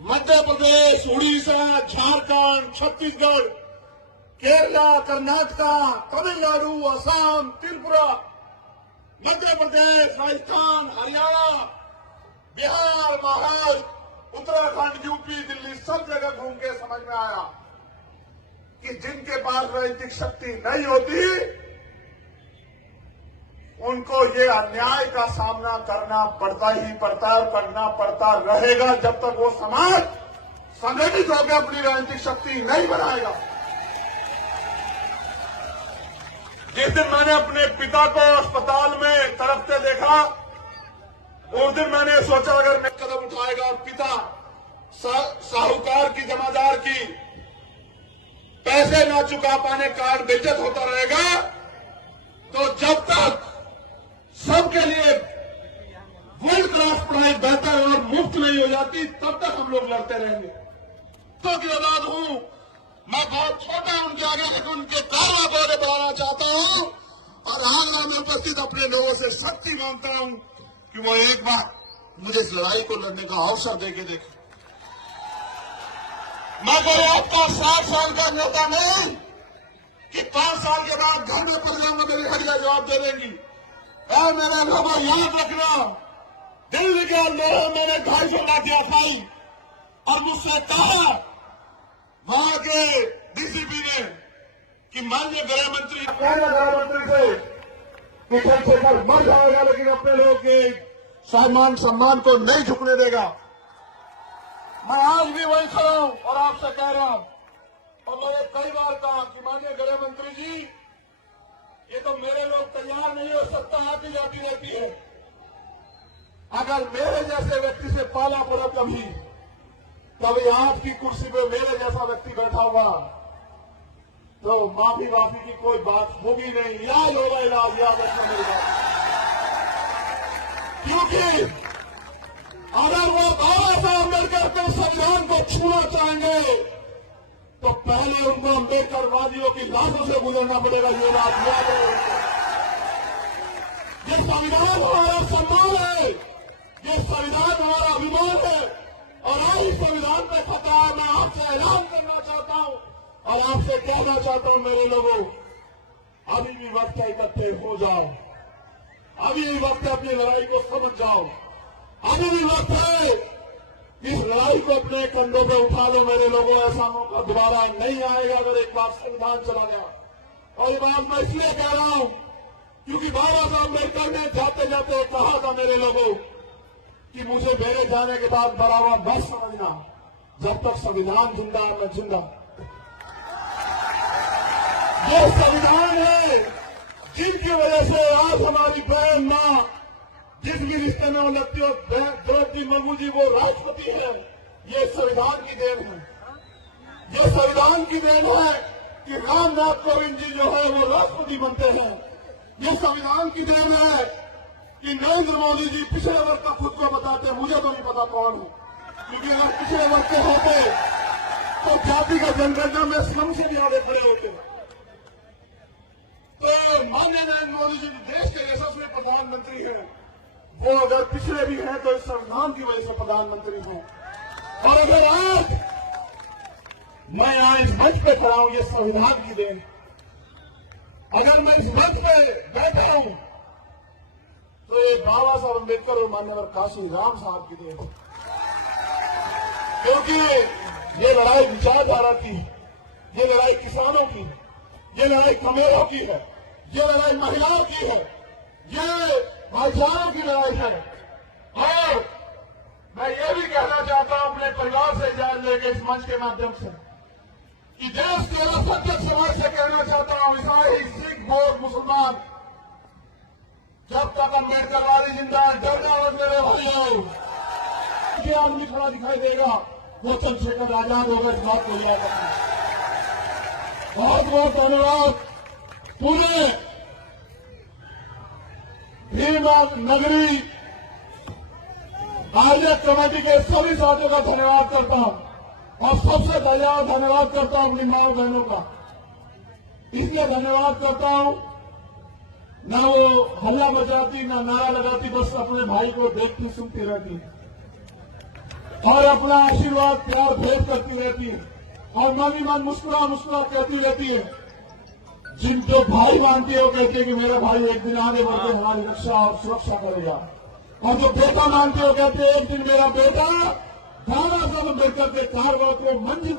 मध्य प्रदेश, उड़ीसा, झारखंड, छत्तीसगढ़, केरला, कर्नाटका, तमिलनाडु, असम, त्रिपुरा, मध्य प्रदेश, राजस्थान, हरियाणा, बिहार, महाराष्ट्र, उत्तराखंड, यूपी, दिल्ली, सब जगह घूम के समझ में आया कि जिनके पास राजनीतिक शक्ति नहीं होती उनको ये अन्याय का सामना करना पड़ता ही पड़ता है, करना पड़ता रहेगा जब तक वो समाज संगठित होकर अपनी राजनीतिक शक्ति नहीं बनाएगा। जिस दिन मैंने अपने पिता को अस्पताल में तड़पते देखा, उस दिन मैंने सोचा अगर मैं कदम उठाएगा और पिता साहूकार की, जमादार की पैसे ना चुका पाने कार्ड बेइज्जत होता रहेगा, तो जब तक सबके लिए वर्ल्ड क्लास पढ़ाई बेहतर और मुफ्त नहीं हो जाती तब तक हम लोग लड़ते रहेंगे। तो की औलाद हूं मैं, बहुत छोटा हूं उनके आगे, लेकिन उनके कारवा को बढ़ाना चाहता हूं और आगरा में उपस्थित अपने लोगों से शक्ति मांगता हूं कि वो एक बार मुझे इस लड़ाई को लड़ने का अवसर देके देखें। मैं कोई आपका 60 साल का नेता नहीं कि 5 साल के बाद घर में पड़ जाऊंगा, मेरी हड़िया जवाब दे देंगी। और मेरे लोगों याद रखना, दिल्ली के अंदर मैंने 250 लाख खाई और मुझसे कहा वहां के डीसीपी ने कि माननीय गृह मंत्री, गृह मंत्री से कि चंद्रशेखर मर जाएगा लेकिन अपने लोगों के सम्मान को नहीं झुकने देगा। मैं आज भी वही खड़ा हूं और आपसे कह रहा हूं, और मैंने कई बार कहा कि माननीय गृह मंत्री जी, ये तो मेरे लोग तैयार नहीं हो सकता, आती जाती रहती है। अगर मेरे जैसे व्यक्ति से पाला पड़ा कभी आपकी कुर्सी पे मेरे जैसा व्यक्ति बैठा हुआ तो माफी की कोई बात होगी नहीं। याद होगा, इलाज याद रखना मेरी बात। क्योंकि अगर वो बाबा साहब अम्बेडकर के संविधान को छूना चाहेंगे तो पहले उनको अम्बेडकरवादियों की लाशों से गुजरना पड़ेगा। ये बात याद रहे। ये संविधान हमारा सम्मान है, ये संविधान हमारा अभिमान है और आज इस संविधान पे खतरा है। मैं आपसे ऐलान करना चाहता हूं और आपसे कहना चाहता हूं, मेरे लोगों, अभी भी वक्त है, इकट्ठे हो जाओ। अभी भी वक्त है, अपनी लड़ाई को समझ जाओ। अभी भी वक्त है, इस लड़ाई को अपने कंधों पे उठा लो मेरे लोगों। ऐसा मौका दोबारा नहीं आएगा अगर एक बार संविधान चला गया। और ये बात मैं इसलिए कह रहा हूं क्योंकि बाबा साहब अम्बेडकर ने जाते जाते कहा था मेरे लोगों कि मुझे मेरे जाने के बाद बराबर बस समझना, जब तक संविधान जिंदा है मैं जिंदा। ये संविधान है जिनकी वजह से आज हमारी बहन मां जिस भी रिश्ते में वो लगती हो, द्रौपदी मुर्मू जी वो राष्ट्रपति है। ये संविधान की देन है। ये संविधान की देन है कि रामनाथ कोविंद जी जो है वो राष्ट्रपति बनते हैं। ये संविधान की देन है कि नरेंद्र मोदी जी पिछड़े वर्ग का खुद को बताते हैं। मुझे तो नहीं पता कौन हूं, क्योंकि अगर पिछड़े वर्ग के होते तो जाति का जनगणना में श्रम से भी आगे खड़े होते। तो माननीय नरेंद्र मोदी जी देश के यशस्वी प्रधानमंत्री हैं, वो अगर पिछड़े भी हैं तो इस संविधान की वजह से प्रधानमंत्री हैं। और अगर आज मैं यहां इस मंच पे खड़ा हूं, ये संविधान की देन। अगर मैं इस मंच पे बैठा हूं तो ये बाबा साहब अम्बेडकर और मान्यवर काशी राम साहब की देन है। क्योंकि ये लड़ाई विचारधारा की है, ये लड़ाई किसानों की है, ये लड़ाई कमेरों की है, ये लड़ाई महिलाओं की है, ये भाईचारों की लड़ाई है। और मैं ये भी कहना चाहता हूं अपने परिवार से इजाजत लेके इस मंच के माध्यम से कि देश के अल्पसंख्यक समाज से कहना चाहता हूं, ईसाई, सिख, बौद्ध, मुसलमान, जब तक अम्बेडकर वाली जिंदा है, डरना मत मेरे भाइयों। ये आदमी खड़ा दिखाई देगा, वो चंद्रशेखर आजाद होगा, इस बात को याद रखना। बहुत बहुत धन्यवाद। पूरे भीम नगरी आयोजक कमेटी के सभी साथियों का धन्यवाद करता हूं और सबसे धन्यवाद करता हूं अपनी माओ बहनों का। इसलिए धन्यवाद करता हूं, न वो हल्ला मचाती, न नारा लगाती, बस अपने भाई को देखती सुनती रहती और अपना आशीर्वाद प्यार भेंट करती रहती है और मन ही मन मुस्कुरा मुस्कुरा कहती रहती है। जिनको भाई मानती है वो कहती है कि मेरा भाई एक दिन आगे बढ़कर हमारी रक्षा और सुरक्षा करेगा, और जो बेटा मानते हो कहते हैं एक दिन मेरा बेटा बाबा साहब अम्बेडकर के कारवा को मंजिल